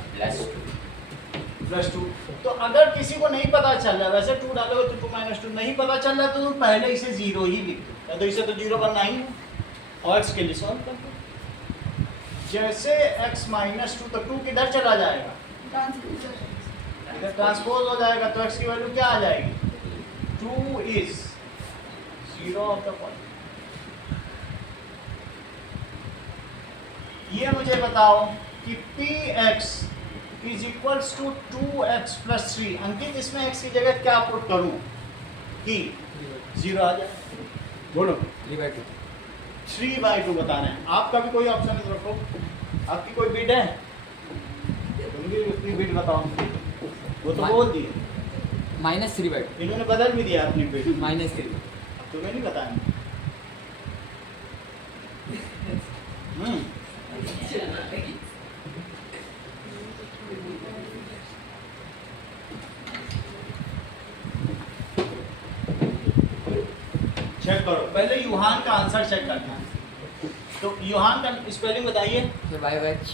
+2। तो अगर किसी को नहीं पता चल रहा है, वैसे 2 डालोगे तो 2 - 2 नहीं पता चल रहा है, तो तुम पहले इसे 0 ही लिख दो, या तो इसे तो 0 करना ही है और x के लिए सॉल्व कर दो। जैसे x -2, तो 2 किधर चला जाएगा, इधर ट्रांसपोज हो जाएगा, तो x की वैल्यू क्या आ जाएगी, 2 is zero of the point. ये मुझे बताओ कि px is equals to 2x + 3। Ankit, इसमें x की जगह क्या पुट करूं कि 0 आ जाए, बोलो। 3/2 3/2 बता रहे हैं, आपका भी कोई ऑप्शन है तो रखो, आपकी कोई बिड है, तुम भी अपनी बिड बताओ। वो तो बोल दिए, -3/2 इन्होंने बदल भी दिया अपनी बिड, -3 अब तुम्हें नहीं बताया। चेक करो, पहले यूहान का आंसर चेक करना है। तो यूहान का स्पेलिंग बताइए, फिर YOH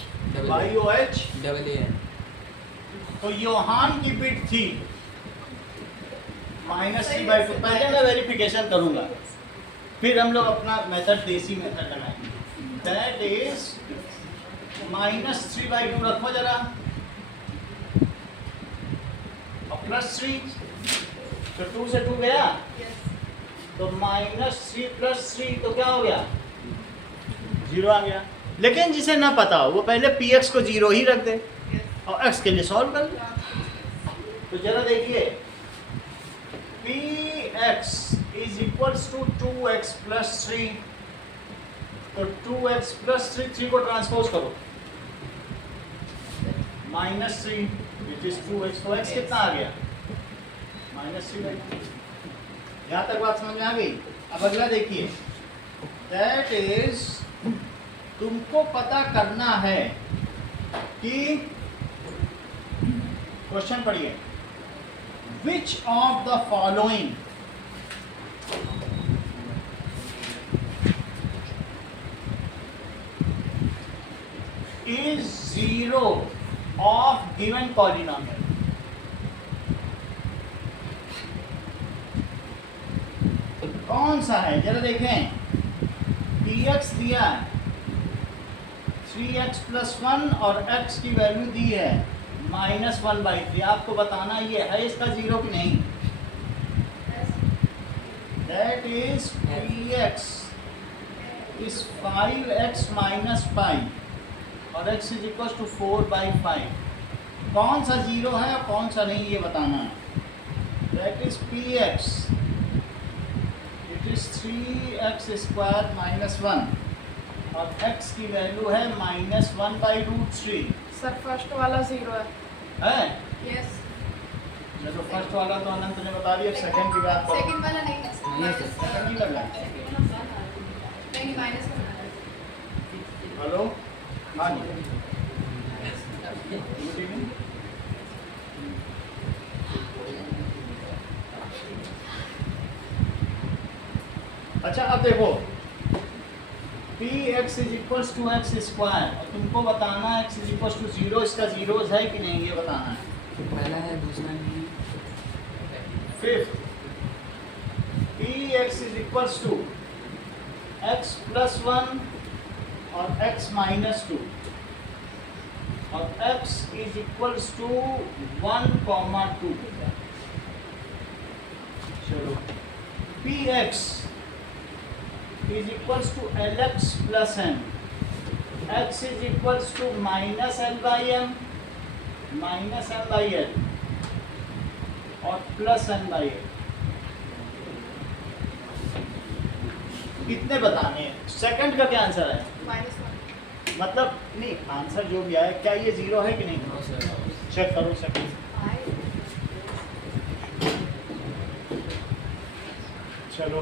YOH। तो यूहान की बिट थी -3/2। पहले मैं वेरिफिकेशन करूंगा, फिर हम लोग अपना मेथड, देसी मेथड लगाएंगे। दैट इज -3/2 रखो जरा, और +3, तो 2 से 2 गया, तो -3 + 3 तो क्या हो गया, 0 आ गया। लेकिन जिसे ना पता हो वो पहले px को 0 ही रख दे और x के लिए सॉल्व कर ले। तो जरा देखिए, px is equals to 2x + 3, तो 2x + 3 को ट्रांसपोज करो, -3 विच इज 2x, तो x कितना आ गया, -3/2। यहाँ तक बात समझ में आ गई। अब अगला देखिए, दैट इज तुमको पता करना है कि क्वेश्चन पढ़िए, which of the following is zero of given polynomial. कौन सा है जरा देखें, dx दिया 3x plus 1 और x की वैल्यू दी है -1/3। आपको बताना ये है इसका जीरो कि नहीं। That is px is 5x minus pi और x इज इक्वल टू 4/5। कौन सा जीरो है और कौन सा नहीं ये बताना है। That is px, it is 3x square minus 1 और x की वैल्यू है -1/√3 सर फर्स्ट वाला 0 है। यस। चलो फर्स्ट वाला तो अनंत ने बता दिया, सेकंड की बात करो। सेकंड वाला नहीं है नहीं है सर। सेकंड नहीं लगा। नहीं माइनस का बना है। हेलो, हाँ जी, गुड इवनिंग। अच्छा अब देखो, px is equals to x square और तुमको बताना है x इज इक्वल्स टू 0, इसका जीरोस है कि नहीं ये बताना है। पहला है, दूसरा नहीं। Fifth, px is equals to x plus 1 और x माइनस 2 और x इज इक्वल्स टू 1,2। चलो, px is equals to Lx plus m, x is equals to minus L by m by L और प्लस m by L। कितने बताने हैं? Second का क्या answer है? -1। मतलब नहीं, आंसर जो भी आए क्या ये जीरो है कि नहीं? चेक करो सेकंड। चलो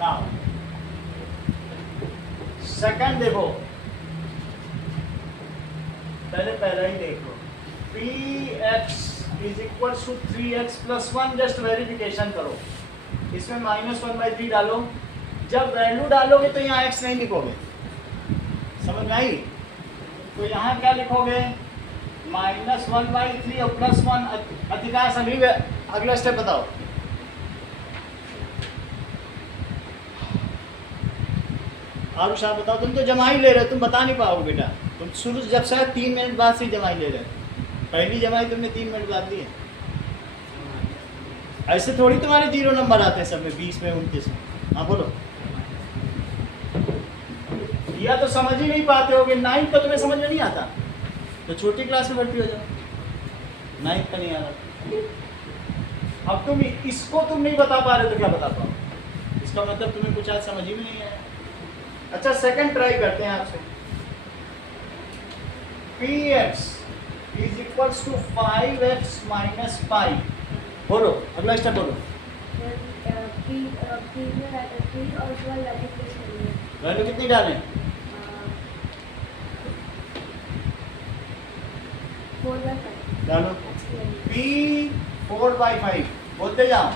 नाउ सेकंड देखो, पहले ही देखो, px is equal to 3x plus 1। Just verification करो, इसमें -1/3 डालो। जब वैल्यू डालोगे तो यहाँ x नहीं लिखोगे, समझ में आई? तो यहाँ क्या लिखोगे? -1/3 और +1। अधिकांश अभी अगला स्टेप बताओ। आरुष आप बताओ, तुम तो जमाई ले रहे हो, तुम बता नहीं पाओगे बेटा। तुम शुरू जब शायद 3 मिनट बाद से जमाई ले रहे हो, पहली जमाई तुमने 3 मिनट बाद दी है। ऐसे थोड़ी तुम्हारे 0 नंबर आते हैं सब में, 20 में 29 में। हाँ बोलो, या तो समझ ही नहीं पाते होगे। 9th का तुम्हें समझ में नहीं आता तो छोटी क्लास में भर्ती हो जाओ। 9th का नहीं आ रहा, अब तुम इसको तुम नहीं बता पा रहे तो क्या बता पाओ? इसका मतलब तुम्हें कुछ आज समझ ही में नहीं आया। अच्छा सेकंड ट्राई करते हैं आपसे। px is equals to 5x minus pi. बोलो अगला स्टेप बोलो। वैल्यू कितनी डालें? 4/5 डालो। p 4/5 बोलते जाओ।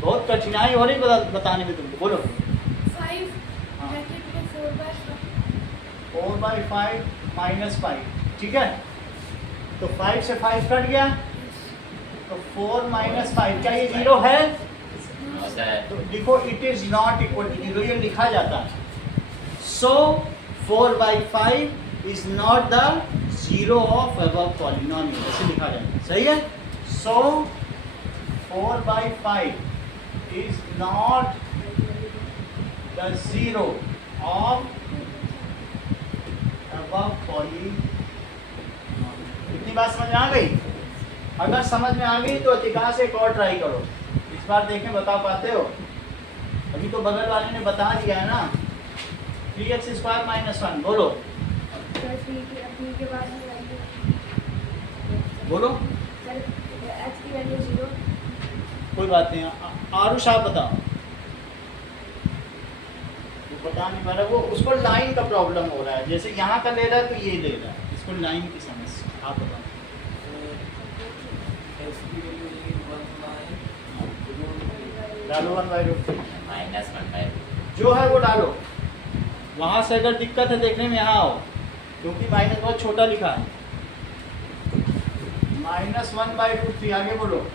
बहुत कठिनाई हो रही बताने में तुमको। बोलो 5 हाँ। ब्रैकेट में 4/5 4/5 माइनस 5, ठीक है। तो 5 से 5 कट गया तो 4 माइनस 5, क्या ये 0 है? तो लिखो it is not equal to 0, ये लिखा जाता है। So 4/5 is not the 0 of above polynomial, ऐसे लिखा जाता है। सही है। So 4/5 is not the 0 of above polynomial। इतनी बात समझ में आ गई? अगर समझ में आ गई तो अधिकांश एक और ट्राई करो, इस बार देखें बता पाते हो। अभी तो बगल वाले ने बता दिया है ना 3x स्क्वायर माइनस 1 बोलो सर पी के बाद में वैल्यू बोलो सर x की वैल्यू 0 कोई बात नहीं आरुष आप बताओ वो बता नहीं पा रहा वो उसको लाइन का प्रॉब्लम हो रहा है जैसे यहाँ का ले रहा है तो ये ले रहा है इसको लाइन की समस्या आप बताओ डालो 1/√3 -1/√3 जो है वो डालो वहाँ से अगर दिक्कत है देखने में यहाँ आओ क्योंकि माइनस बहुत छोटा लिखा है -1/√3 आगे बोलो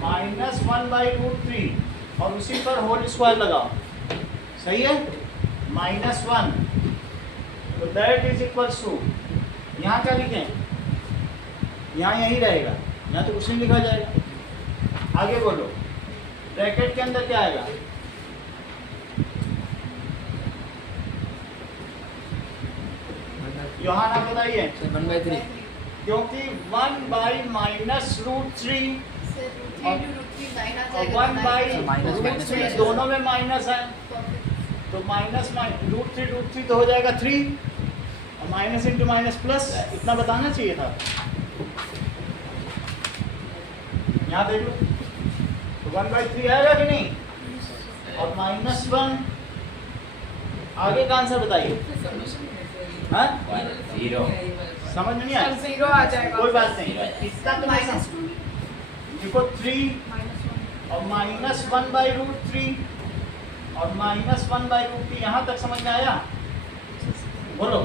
-1/√3 और उसी पर होल स्क्वायर लगाओ सही है -1 तो दैट इज इक्वल्स टू यहाँ क्या लिखें यहाँ यही रहेगा यहाँ तो कुछ नहीं लिखा जाएगा आगे बोलो ब्रैकेट के अंदर क्या आएगा यहाँ ना बताइए 1/3 क्योंकि 1/-√3 सर और 3 लाइन आ और जाएगा 1/√3 दोनों में माइनस है तो -√3 तो हो जाएगा 3 और माइनस इंटू माइनस प्लस इतना बताना चाहिए था यहाँ देख लो तो 1/3 आएगा कि नहीं और -1 आगे का आंसर बताइए हाँ 0 समझ में नहीं आया 0 आ जाएगा कोई बात नहीं इतना तो मैं -2 देखो 3 और -1/√3 और -1/√3 यहाँ तक समझ में आया बोलो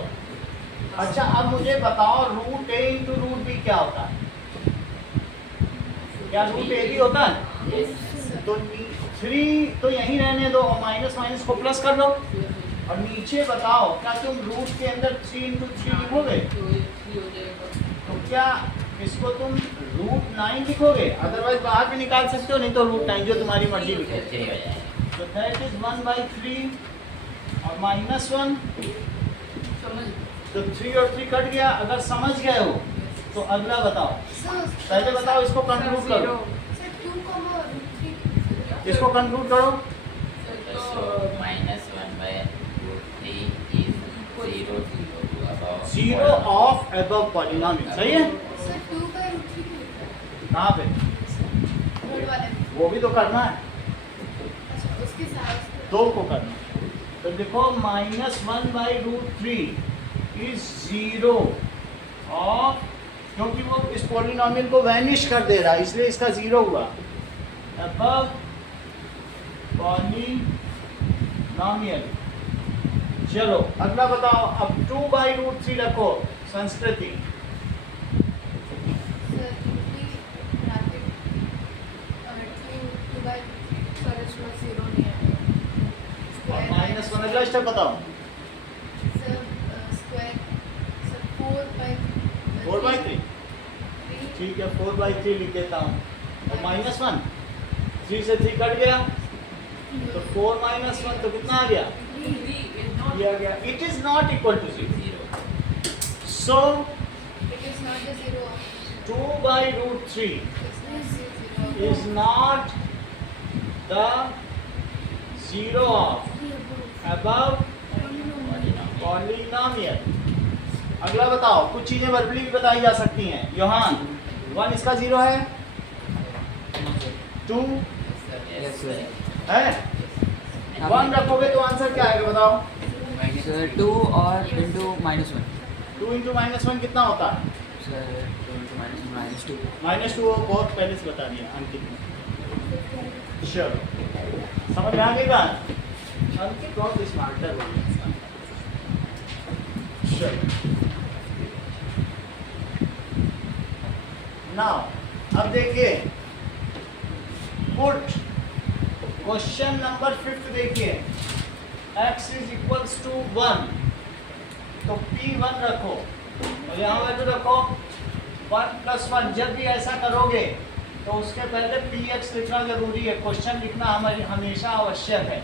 अच्छा अब मुझे बताओ √a इंटू √b क्या होता है क्या √a भी होता है yes तो 3 तो यहीं रहने दो और माइनस माइनस को प्लस कर लो और नीचे बताओ क्या तुम रूट के अंदर 3 इंटू 3 लिखोगे तो क्या इसको तुम √9 लिखोगे अदरवाइज बाहर भी निकाल सकते हो नहीं तो √9 जो तुम्हारी मर्जी लिखो 3 हो जाएगा तो दैट इज 1/3 और -1 तो 3 और 3 कट गया अगर समझ गए हो तो अगला बताओ पहले बताओ इसको कंक्लूड करो सर 2, 3 इसको कंक्लूड करो so -1/√3 is 0 above 0 of above polynomial सही है सर 2/√3 लिखा है कहाँ पे थर्ड वाले में वो भी तो करना है अच्छा उसके साथ 2 को करना तो देखो -1/√3 इज 0 ऑफ क्योंकि वो इस पॉलिनोमियल को वैनिश कर दे रहा है इसलिए इसका 0 हुआ अबव पॉलिनोमियल चलो अगला बताओ अब 2/√3 रखो संस्कृति सर 2/3 सर इसमें 0 नहीं और आएगा -1 अगला स्टेप बताओ सर स्क्वायर सर 4/3 ठीक है 4/3 लिख देता हूँ और -1 3 से 3 कट गया तो 4 - 1 तो कितना आ गया ये आ गया it is not equal to 0 so It is not the 0 of 2/√3 is not the 0 of is not the 0 of above polynomial अगला बताओ कुछ चीजें वर्बली भी बताई जा सकती हैं योहान 1 इसका 0 है 2 Yes, sir. है 1 रखोगे तो आंसर क्या आएगा बताओ सर 2 और इंटू -1 2 इंटू -1 कितना होता है सर 2 इंटू -1 -2 बहुत पहले से बता दिया अंकित ने चलो समझ में आ गई बात अंकित बहुत स्मार्टर हो गया चलो नाउ अब देखिए पुट क्वेश्चन नंबर 5 देखिए x इज इक्वल्स टू 1 तो p1 रखो और यहाँ वैल्यू रखो 1 + 1 जब भी ऐसा करोगे तो उसके पहले px लिखना जरूरी है क्वेश्चन लिखना हमारी हमेशा आवश्यक है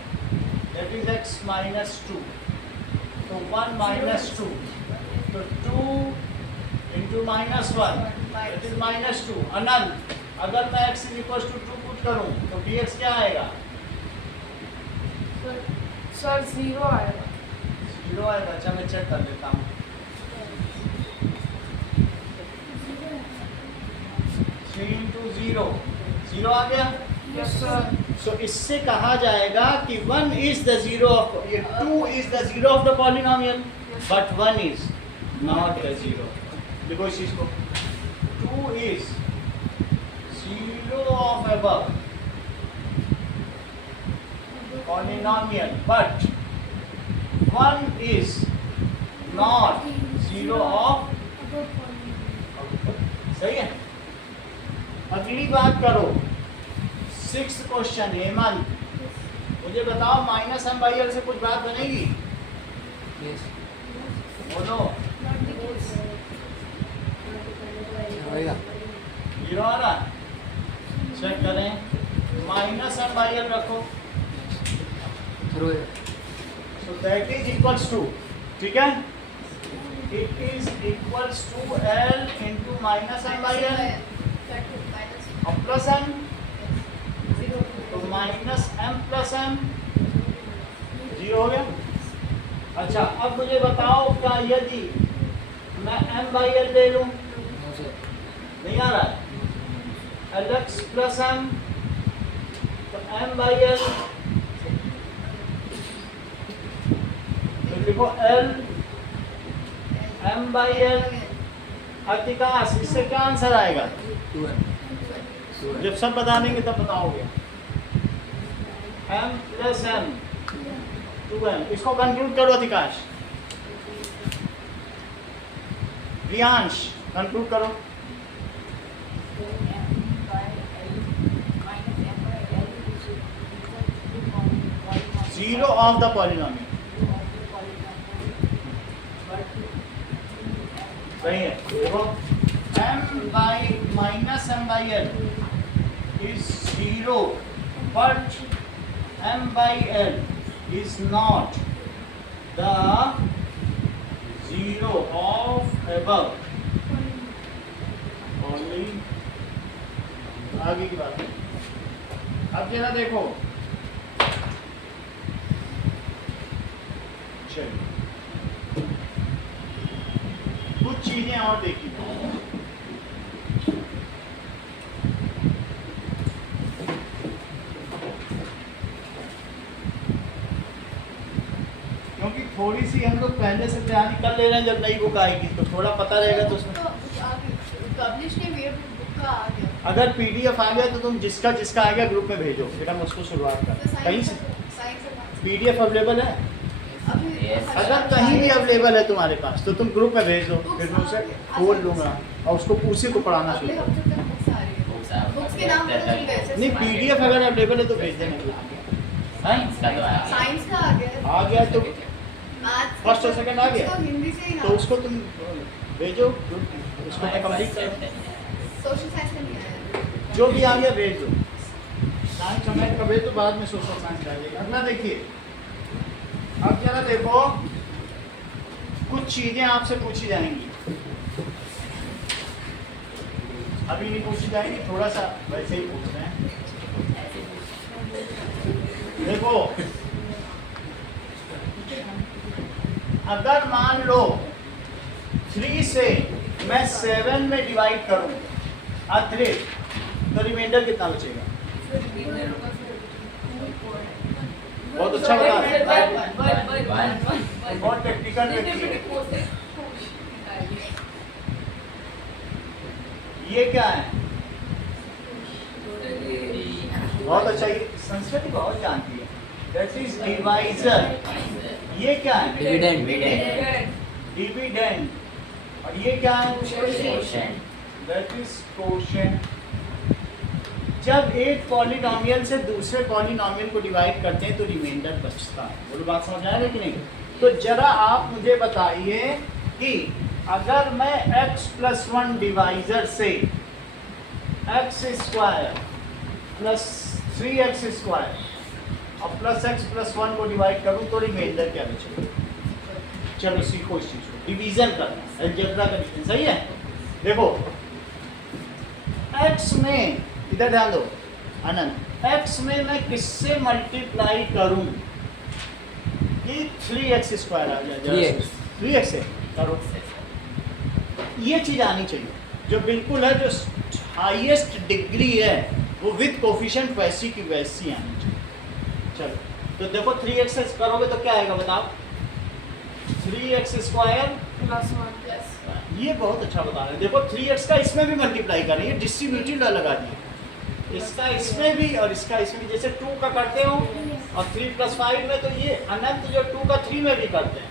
दैट इज x - 2 तो 1 - 2 तो 2 इंटू -1 दैट इज -2 अनंत अगर मैं x = 2 पुट करूं तो dx क्या आएगा सर 0 आएगा। 0 आएगा। अच्छा मैं चेक कर लेता हूँ। 3 into 0 0 आ गया। Yes sir. सो इससे कहा जाएगा कि 1 is the zero of 2 is the zero of the polynomial, but 1 is not the zero. देखो इस चीज को, 2 is zero of above polynomial, but 1 is not zero of। सही है। अगली बात करो, 6th क्वेश्चन। हेमंत मुझे बताओ -m/l से कुछ बात बनेगी? Yes. बोलो। होएगा। 0 आ रहा? चेक करें। -m/l रखो, सर होएगा। so that is equals to, ठीक है, it is equals to l into -m/l और प्लस m, तो -m+m 0 हो गया। अच्छा अब मुझे बताओ, क्या यदि मैं m/l ले लूं, No sir. नहीं आ रहा है, lx plus m, तो m/l, तो लिखो l m/l। अधिकांश, इससे क्या आंसर आएगा? 2m. जब सब बता देंगे तब बताओगे। m plus m 2m, इसको कंक्लूड करो अधिकांश। रियांश कंक्लूड करो। Zero of the polynomial. सही है। देखो m/l is 0, but m/l is not the zero of above only। आगे की बात है। अब जरा देखो, चलिए कुछ चीजें और देखी। क्योंकि थोड़ी सी हम लोग पहले से तैयारी कर ले रहे हैं, जब नई बुक आएगी तो थोड़ा पता रहेगा। तो उसमें पब्लिश नहीं हुई है, बुक का आ गया। अगर पीडीएफ आ गया तो तुम जिसका जिसका आ गया ग्रुप में भेजो, फिर हम उसको शुरुआत तो करते हैं। कहीं से साइंस पीडीएफ अवेलेबल है? अभी Yes. अगर कहीं भी अवेलेबल है तुम्हारे पास तो तुम ग्रुप में भेज दो, फिर मैं उसे खोल लूंगा और उसको उसी को पढ़ाना अगले शुरू हफ्ते तक बुक्स आ रही है। बुक्स के नाम पता चल गए। नहीं, पीडीएफ अगर अवेलेबल है तो भेज देना। साइंस का तो आया। साइंस का आ गया। आ गया तो मैथ्स फर्स्ट और सेकंड आ गया, तो हिंदी से ही तो ना। उसको तुम भेजो, उसको मैं कंप्लीट कर। सोशल साइंस का नहीं आया। जो भी आ गया भेज दो। साइंस मैथ का भेज दो, बाद में सोशल साइंस आ जाएगा। अगला देखिए, अब जरा देखो, कुछ चीजें आपसे पूछी जाएंगी। अभी नहीं पूछी जाएंगी, थोड़ा सा वैसे ही पूछ रहे हैं। देखो, अगर मान लो 3 से मैं 7 में डिवाइड करूं अतिरिक्त, तो रिमाइंडर कितना बचेगा? बहुत अच्छा बता रहे हैं। बहुत टेक्निकल व्यक्ति है। ये क्या है? बहुत अच्छा, ये संस्कृत बहुत जानती है। That is divisor. ये क्या है? डिविडेंड। डिविडेंड। और ये क्या है? Quotient. That is quotient. जब एक पॉलिनोमियल से दूसरे पॉलिनोमियल को डिवाइड करते हैं तो रिमाइंडर बचता है। बोलो, बात समझ आएगा कि नहीं? तो जरा आप मुझे बताइए कि अगर मैं x + 1 डिवाइजर से x² + 3x² और +x + 1 को डिवाइड करूं तो रिमाइंडर क्या बचेगा? चलो सीखो इस चीज को, डिवीजन करना, अलजेब्रा का डिवीजन। सही है। देखो, x में, इधर ध्यान दो आनंद, x में मैं किससे मल्टीप्लाई करूं कि 3x स्क्वायर आ जाए। 3x 3x है, करो। ये चीज़ आनी चाहिए जो बिल्कुल है, जो हाईएस्ट डिग्री है वो विद कोफिशिएंट वैसी की वैसी आनी चाहिए। चलो तो देखो 3x करोगे तो क्या आएगा बताओ? 3x स्क्वायर प्लस 1 ये बहुत अच्छा बता रहे हैं। देखो 3x का इसमें भी मल्टीप्लाई कर रहे हैं, डिस्ट्रीब्यूटिव लगा दिए, इसका इसमें भी और इसका इसमें भी। जैसे 2 का करते हो और 3 + 5 में, तो ये अनंत जो 2 का 3 में भी करते हैं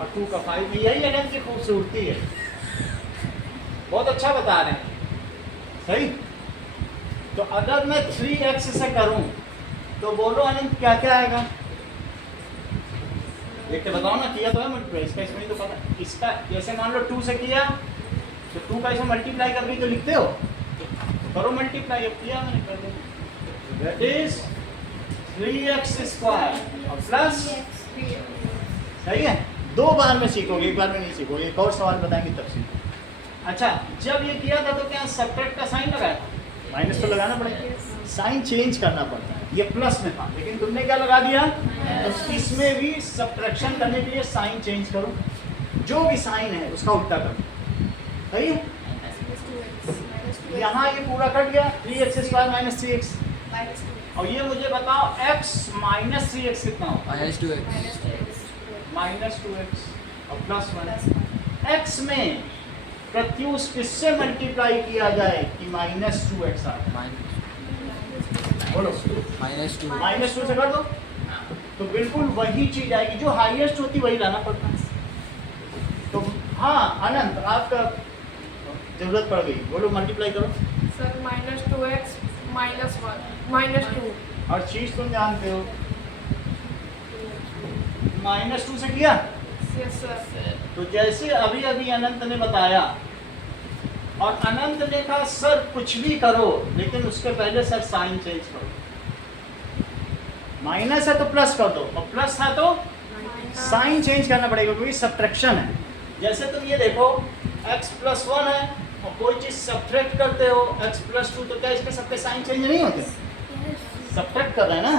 और 2 का 5 में, यही अनंत की खूबसूरती है। बहुत अच्छा बता रहे हैं, सही। तो अगर मैं 3x से करूं तो बोलो अनंत क्या क्या आएगा? देख के बताओ ना, किया तो है मल्टीप्लाई, इसका इसमें तो पता। इसका जैसे मान लो 2 से किया तो 2 का इसमें मल्टीप्लाई करके तो लिखते हो, करो मल्टीप्लाई। अब किया मैंने, कर दो। दैट इज 3x स्क्वायर और प्लस, सही है। 2 बार में सीखोगे, एक बार में नहीं सीखोगे। एक और सवाल बताएंगे तब सीखो। अच्छा, जब ये किया था तो क्या सब्ट्रैक्ट का साइन लगाया था? माइनस तो लगाना पड़ेगा, साइन चेंज करना पड़ता है। ये प्लस में था लेकिन तुमने क्या लगा दिया? तो इसमें भी सब्ट्रैक्शन करने के लिए साइन चेंज करो, जो भी साइन है उसका उल्टा करो, सही है। यहाँ ये पूरा कट गया, 3x स्क्वायर माइनस 3x। और ये मुझे बताओ x माइनस 3x कितना हो? -2x माइनस 2x और प्लस 1। x में प्रत्युष किससे मल्टीप्लाई किया जाए कि माइनस 2x आ जाए? बोलो। -2 -2 से कर दो तो बिल्कुल वही चीज आएगी, जो हाईएस्ट होती वही लाना पड़ता है। तो हाँ अनंत, आपका जरूरत पड़ गई, बोलो मल्टीप्लाई करो। सर -2x -2 और चीज तुम जानते हो, -2 से किया यस सर। तो जैसे अभी अभी अनंत ने बताया, और अनंत ने कहा सर कुछ भी करो लेकिन उसके पहले सर साइन चेंज करो। माइनस है तो प्लस कर दो, और प्लस था तो साइन चेंज करना पड़ेगा क्योंकि सब्ट्रैक्शन है। जैसे तुम ये देखो x + 1 है और कोई चीज सब्ट्रैक्ट करते हो x + 2, तो क्या इसके सबके साइन चेंज नहीं होते? सब्ट्रैक्ट कर रहे हैं ना,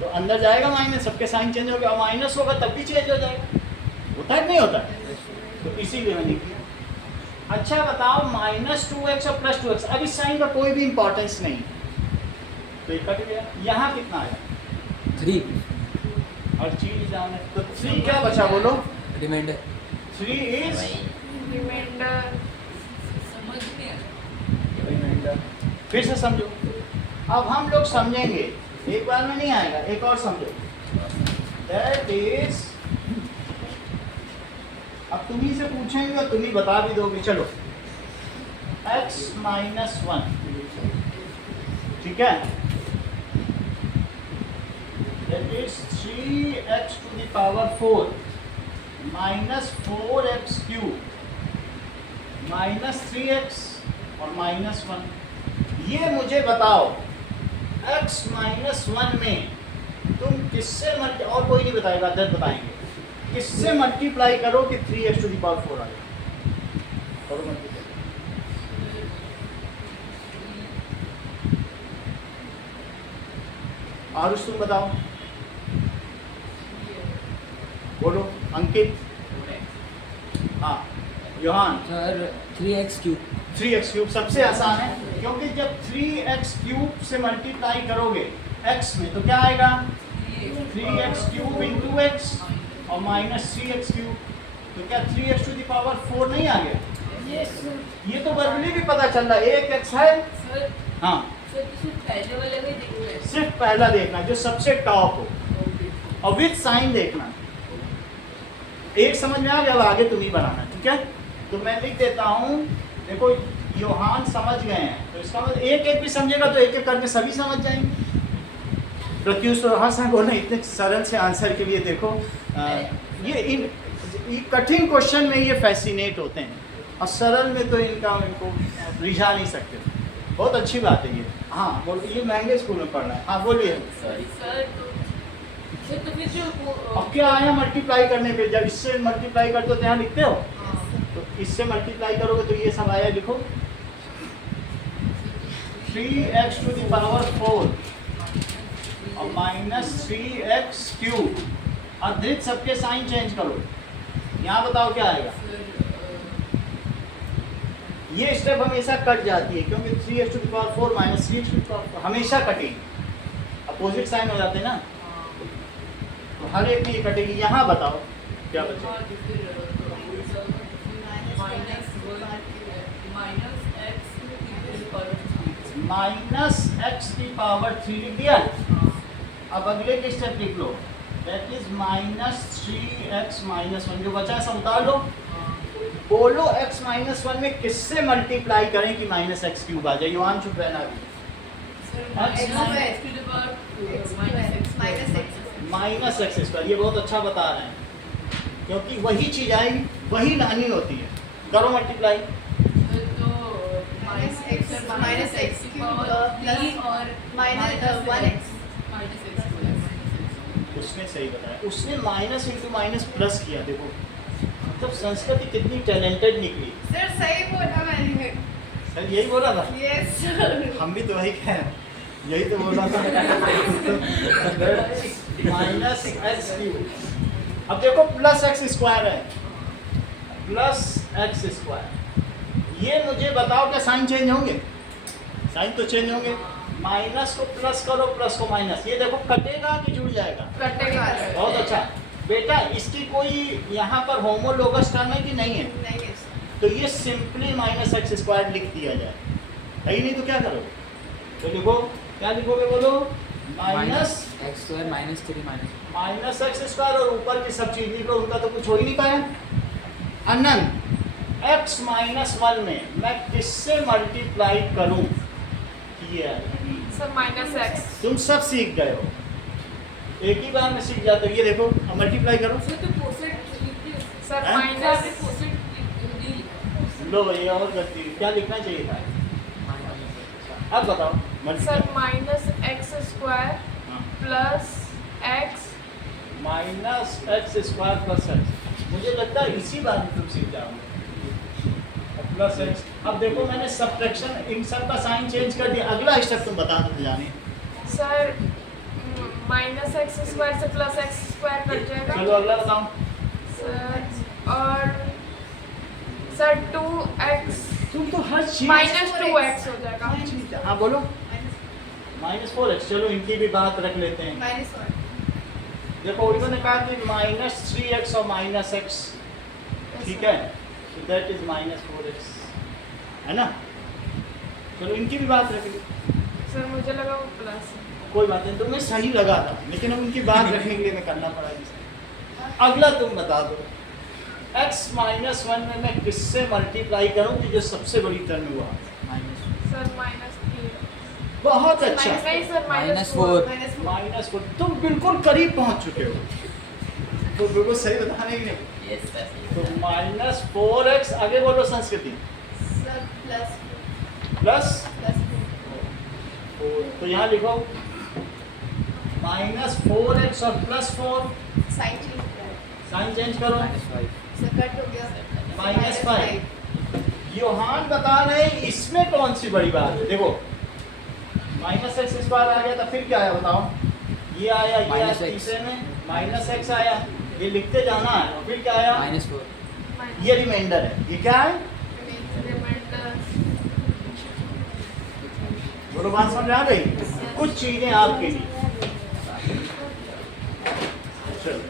तो अंदर जाएगा माइनस, सबके साइन चेंज हो गया, और माइनस होगा तब भी चेंज हो जाएगा। होता है नहीं होता? तो इसीलिए मैंने किया। अच्छा बताओ -2x और +2x, अब इस साइन का कोई भी इंपॉर्टेंस नहीं, तो ये कट गया। यहाँ कितना आया? 3 और चीज जाने तो 3 क्या बचा बोलो? Reminder 3 is reminder. समझ नहीं आया। फिर से समझो, अब हम लोग समझेंगे, एक बार में नहीं आएगा, एक और समझो। दैट इज, अब तुम्ही से पूछेंगे और तुम ही बता भी दोगे। चलो x - 1, ठीक है, that is 3x⁴ -4x³ -3x और -1। ये मुझे बताओ x - 1 में तुम किससे मल्टी, और कोई नहीं बताएगा, दर्द बताएंगे, किससे मल्टीप्लाई करो कि 3x⁴ आ जाए? करो मल्टीप्लाई। आरुष तुम बताओ, बोलो। अंकित, हाँ योहान। सर 3x³ 3x³ सबसे आसान है, क्योंकि जब 3x³ से मल्टीप्लाई करोगे x में तो क्या आएगा? 3x³ × x और -3x³, तो क्या 3x⁴ नहीं आ गया? ये तो वर्बली भी पता चल रहा है, एक x है। सर हाँ सर किसी पहले वाले में देखना है। सिर्फ पहला देखना जो सबसे टॉप हो, और विथ साइन देखना। एक समझ में आ गया, अब आगे तुम ही बनाना, ठीक है। तो मैं लिख देता हूँ, देखो योहान समझ गए हैं, तो इसका मतलब एक एक भी समझेगा तो एक एक करके सभी समझ जाएंगे। प्रत्युष तो हाँ साहब बोले इतने सरल से आंसर के लिए देखो, ये कठिन क्वेश्चन में ये फैसिनेट होते हैं, और सरल में तो इनको रिझा नहीं सकते। बहुत अच्छी बात है ये। हाँ बोलो, ये महंगे स्कूल में पढ़ना है। हाँ बोलिए। सर तो फिर जो अब क्या आया मल्टीप्लाई करने पे? जब इससे मल्टीप्लाई करते हो तो यहाँ लिखते हो, तो इससे मल्टीप्लाई करोगे तो ये सब आया, लिखो 3x⁴ और -3x³ अधृत सबके साइन चेंज करो। यहाँ बताओ क्या आएगा। ये स्टेप हमेशा कट जाती है क्योंकि 3x⁴ माइनस 3x⁴ हमेशा कटेगी, अपोजिट साइन हो जाते हैं ना, तो हर एक की कटेगी। यहाँ बताओ क्या बचेगा। -x⁻³ लिख दिया। अब अगले के स्टेप लिख लो, दैट इज -3x - 1 जो बचा है सब उतार लो। बोलो x - 1 में किससे मल्टीप्लाई करें कि -x³ आ जाए। युवान चुप रहना भी। -x², ये बहुत अच्छा बता रहे हैं क्योंकि वही चीज आएगी, वही लानी होती है। करो मल्टीप्लाई। उसने सही बताया, उसने माइनस इंटू माइनस प्लस किया। देखो मतलब संस्कृति कितनी टैलेंटेड निकली। सर सही बोला मैंने। सर यही बोला था। Yes sir. हम भी तो वही कह रहे हैं, यही तो बोला था। -x³। अब देखो +x² है, +x²। ये मुझे बताओ क्या साइन चेंज होंगे? साइन तो चेंज होंगे। माइनस को प्लस करो, प्लस को माइनस, ये देखो कटेगा कि जुड़ जाएगा? कटेगा। बहुत अच्छा बेटा। इसकी कोई यहाँ पर होमोलोगस टर्म है कि नहीं है? नहीं है सर। तो ये सिंपली -x² लिख दिया जाए, है ही नहीं तो क्या करोगे? तो लिखो, क्या लिखोगे बोलो? x² -3 -x² और ऊपर की सब चीज लिख लो, उनका तो कुछ हो ही नहीं पाया। अनंत x - 1 में मैं किससे मल्टीप्लाई करूं? ये सर -x। तुम सब सीख गए हो, एक ही बार में सीख जाते हो। ये देखो अब मल्टीप्लाई करो। सर हैं? माइनस। लो ये और गलती, क्या लिखना चाहिए था? अब बताओ sir multiply. -x² plus x -x² plus x। मुझे लगता है इसी बार में तुम सीख जाओगे। Plus x। अब देखो मैंने सब्ट्रैक्शन इन सब का साइन चेंज कर दिया। अगला स्टेप तुम बता दो जाने। सर -x² से +x² कट जाएगा। चलो अगला बताओ। सर और सर 2x तुम तो हर चीज -2x हो जाएगा। हाँ बोलो। -4x। चलो इनकी भी बात रख लेते हैं। देखो उन्होंने कहा कि -3x और -x, ठीक है, तो दैट इज -4x, है ना। चलो इनकी भी बात रख ली। सर मुझे लगा वो प्लस। कोई बात नहीं, तुम्हें सही लगा था, लेकिन अब उनकी बात रखने के लिए मैं करना पड़ा। अगला तुम बता दो, x - 1 में मैं किससे मल्टीप्लाई करूं कि जो सबसे बड़ी टर्म हुआ? सर -3। बहुत अच्छा। नहीं सर -4 -4। तुम बिल्कुल करीब पहुंच चुके हो, तो बिल्कुल सही बताने की नहीं। Yes, sir. तो -4x। आगे बोलो संस्कृति। प्लस तो यहाँ लिखो -4x और +4। साइन चेंज करो। -5। योहान बता रहे हैं इसमें कौन सी बड़ी बात है। देखो -x² आ गया था, फिर क्या आया बताओ? ये आया, ये आया, -x। तीसरे में -x आया, ये लिखते जाना है। और फिर क्या आया? -4 ये रिमाइंडर है। ये क्या है? बोलो, बात समझ आ गई? कुछ चीजें आपके लिए। चलो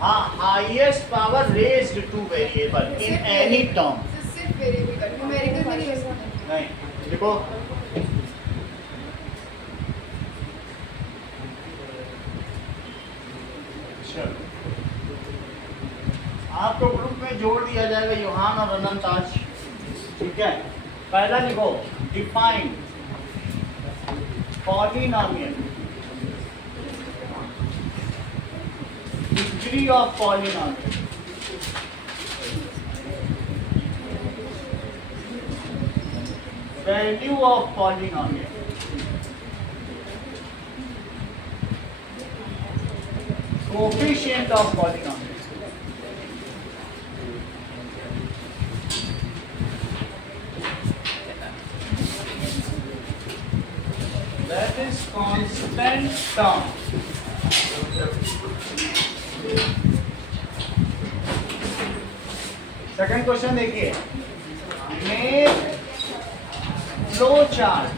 हाँ, highest power raised two variable in any term. नहीं देखो, चलो आपको ग्रुप में जोड़ दिया जाएगा योहान और अनंत आज, ठीक है। पहला लिखो, define polynomial, degree of polynomial, value of polynomial, coefficient of polynomial, that is constant term. Second question देखिए, make flow chart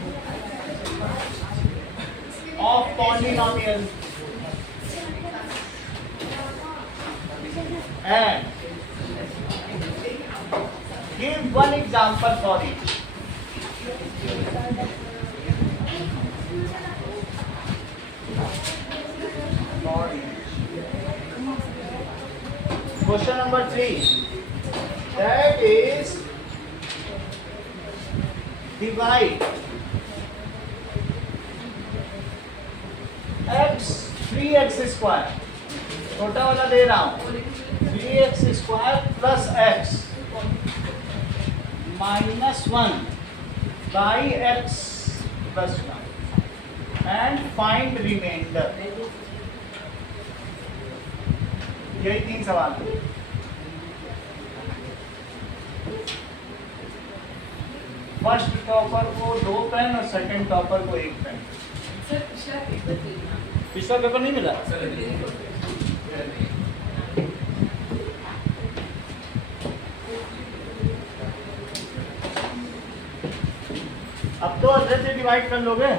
of polynomial and give one example for each. Question number 3, that is divide x 3x square, छोटा वाला दे रहा हूं, 3x square plus x minus 1 by x plus 1 and find remainder. यही 3 सवाल है. First topper को 2 pen और second topper को 1 पेन. सर पिछला पेपर देना. पिछला पेपर नहीं मिला. अब तो अर्धे से डिवाइड कर लोगे.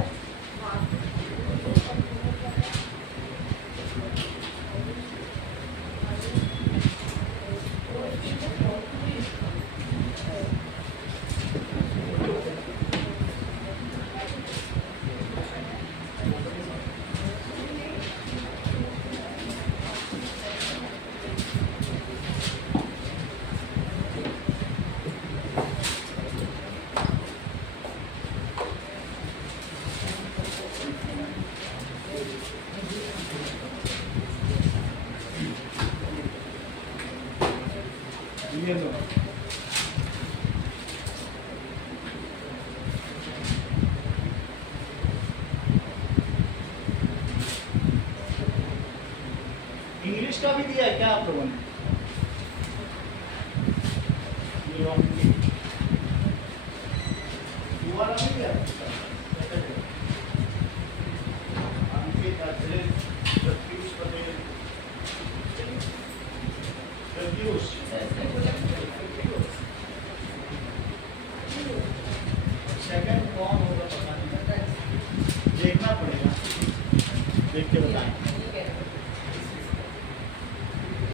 ये लो. इंग्लिश का भी दिया है क्या आप लोगों ने? वाला नहीं दिया? अंकित, अखिलेश, प्रत्युष पटेल, प्रत्युष.